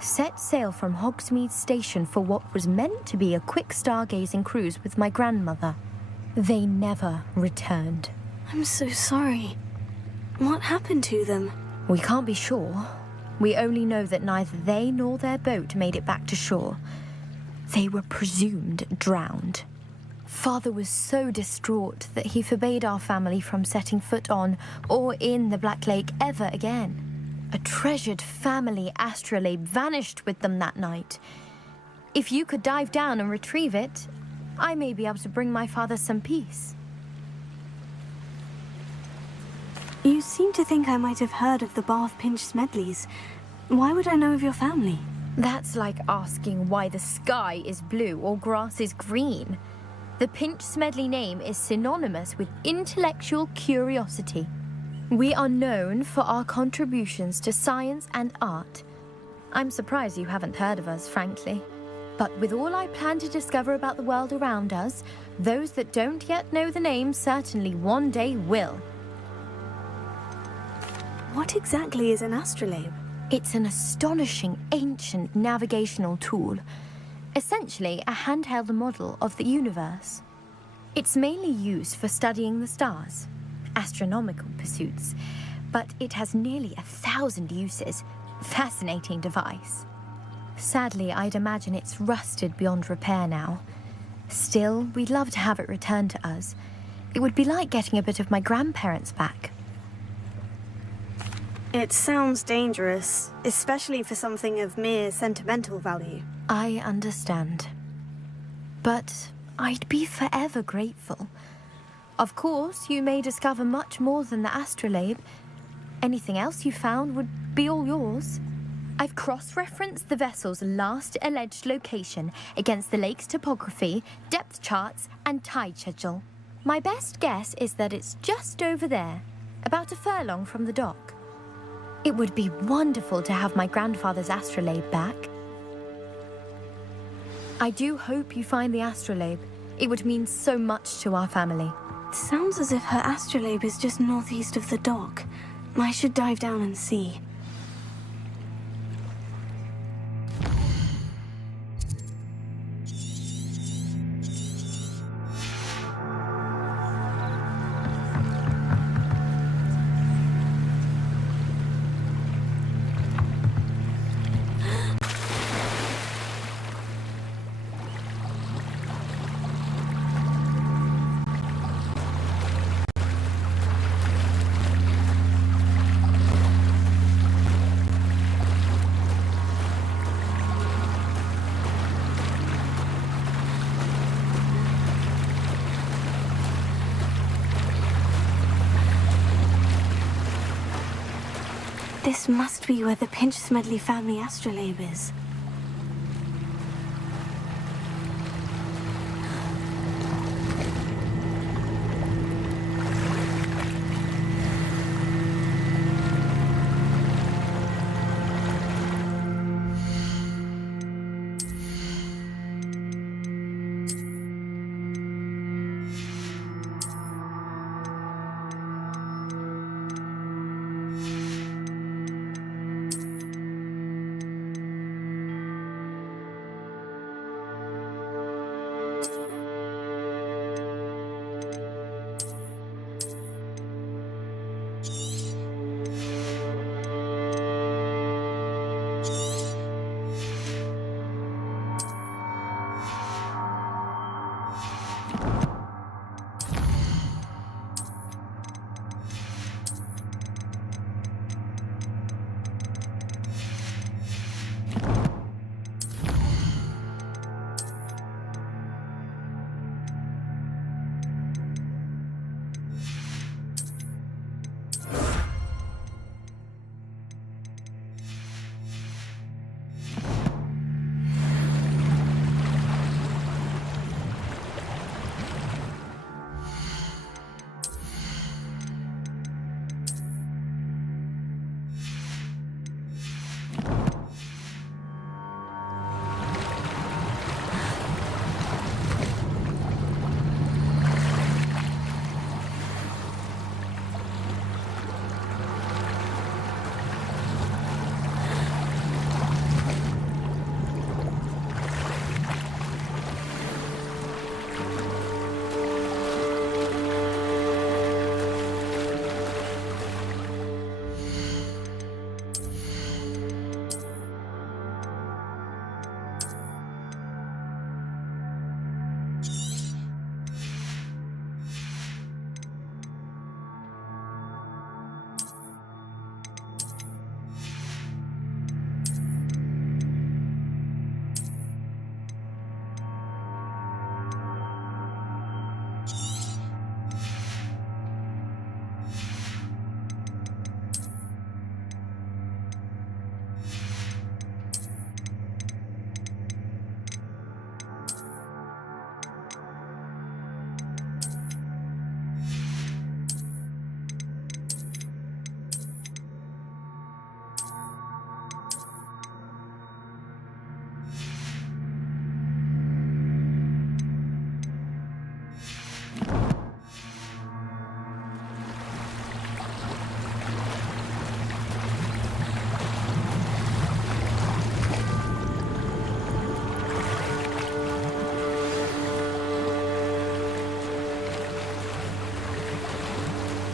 set sail from Hogsmeade Station for what was meant to be a quick stargazing cruise with my grandmother. They never returned. I'm so sorry. What happened to them? We can't be sure. We only know that neither they nor their boat made it back to shore. They were presumed drowned. Father was so distraught that he forbade our family from setting foot on or in the Black Lake ever again. A treasured family astrolabe vanished with them that night. If you could dive down and retrieve it, I may be able to bring my father some peace. You seem to think I might have heard of the Bath Pinch Smedleys. Why would I know of your family? That's like asking why the sky is blue or grass is green. The Pinch Smedley name is synonymous with intellectual curiosity. We are known for our contributions to science and art. I'm surprised you haven't heard of us, frankly. But with all I plan to discover about the world around us, those that don't yet know the name certainly one day will. What exactly is an astrolabe? It's an astonishing ancient navigational tool. Essentially a handheld model of the universe. It's mainly used for studying the stars, astronomical pursuits, but it has nearly 1,000 uses. Fascinating device. Sadly, I'd imagine it's rusted beyond repair now. Still, we'd love to have it returned to us. It would be like getting a bit of my grandparents back. It sounds dangerous, especially for something of mere sentimental value. I understand. But I'd be forever grateful. Of course, you may discover much more than the astrolabe. Anything else you found would be all yours. I've cross-referenced the vessel's last alleged location against the lake's topography, depth charts, and tide schedule. My best guess is that it's just over there, about a furlong from the dock. It would be wonderful to have my grandfather's astrolabe back. I do hope you find the astrolabe. It would mean so much to our family. Sounds as if her astrolabe is just northeast of the dock. I should dive down and see. This must be where the Pinch-Smedley family astrolabe is.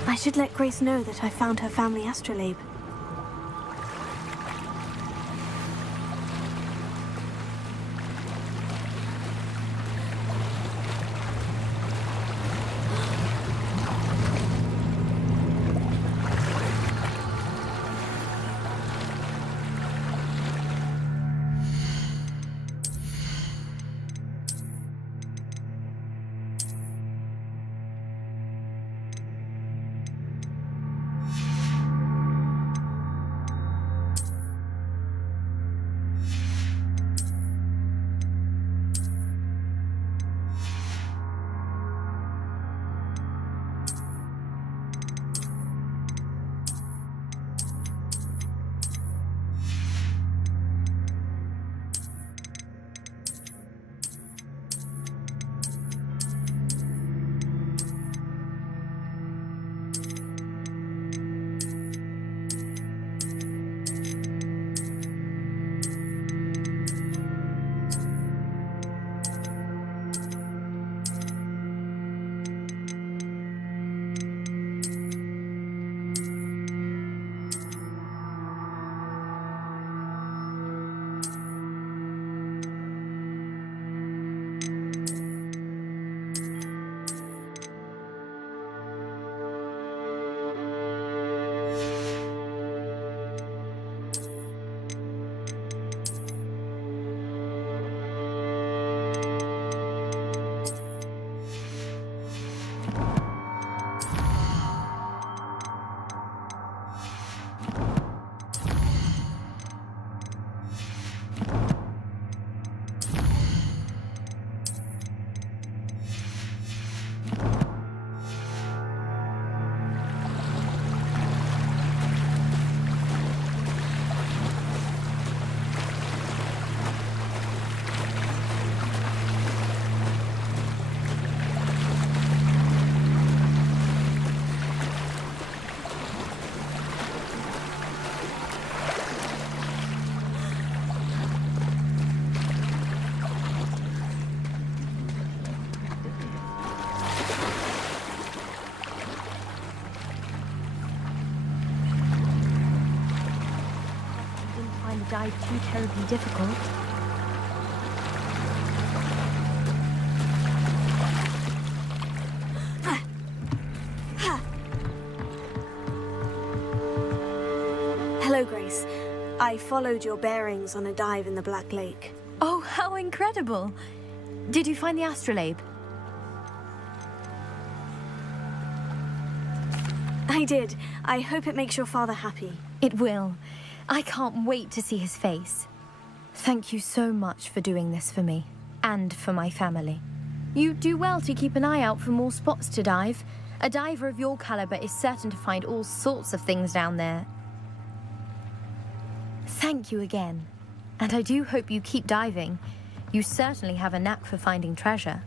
I should let Grace know that I found her family astrolabe. dive too terribly difficult. Hello, Grace. I followed your bearings on a dive in the Black Lake. Oh, how incredible! Did you find the astrolabe? I did. I hope it makes your father happy. It will. I can't wait to see his face. Thank you so much for doing this for me, and for my family. You do well to keep an eye out for more spots to dive. A diver of your caliber is certain to find all sorts of things down there. Thank you again. And I do hope you keep diving. You certainly have a knack for finding treasure.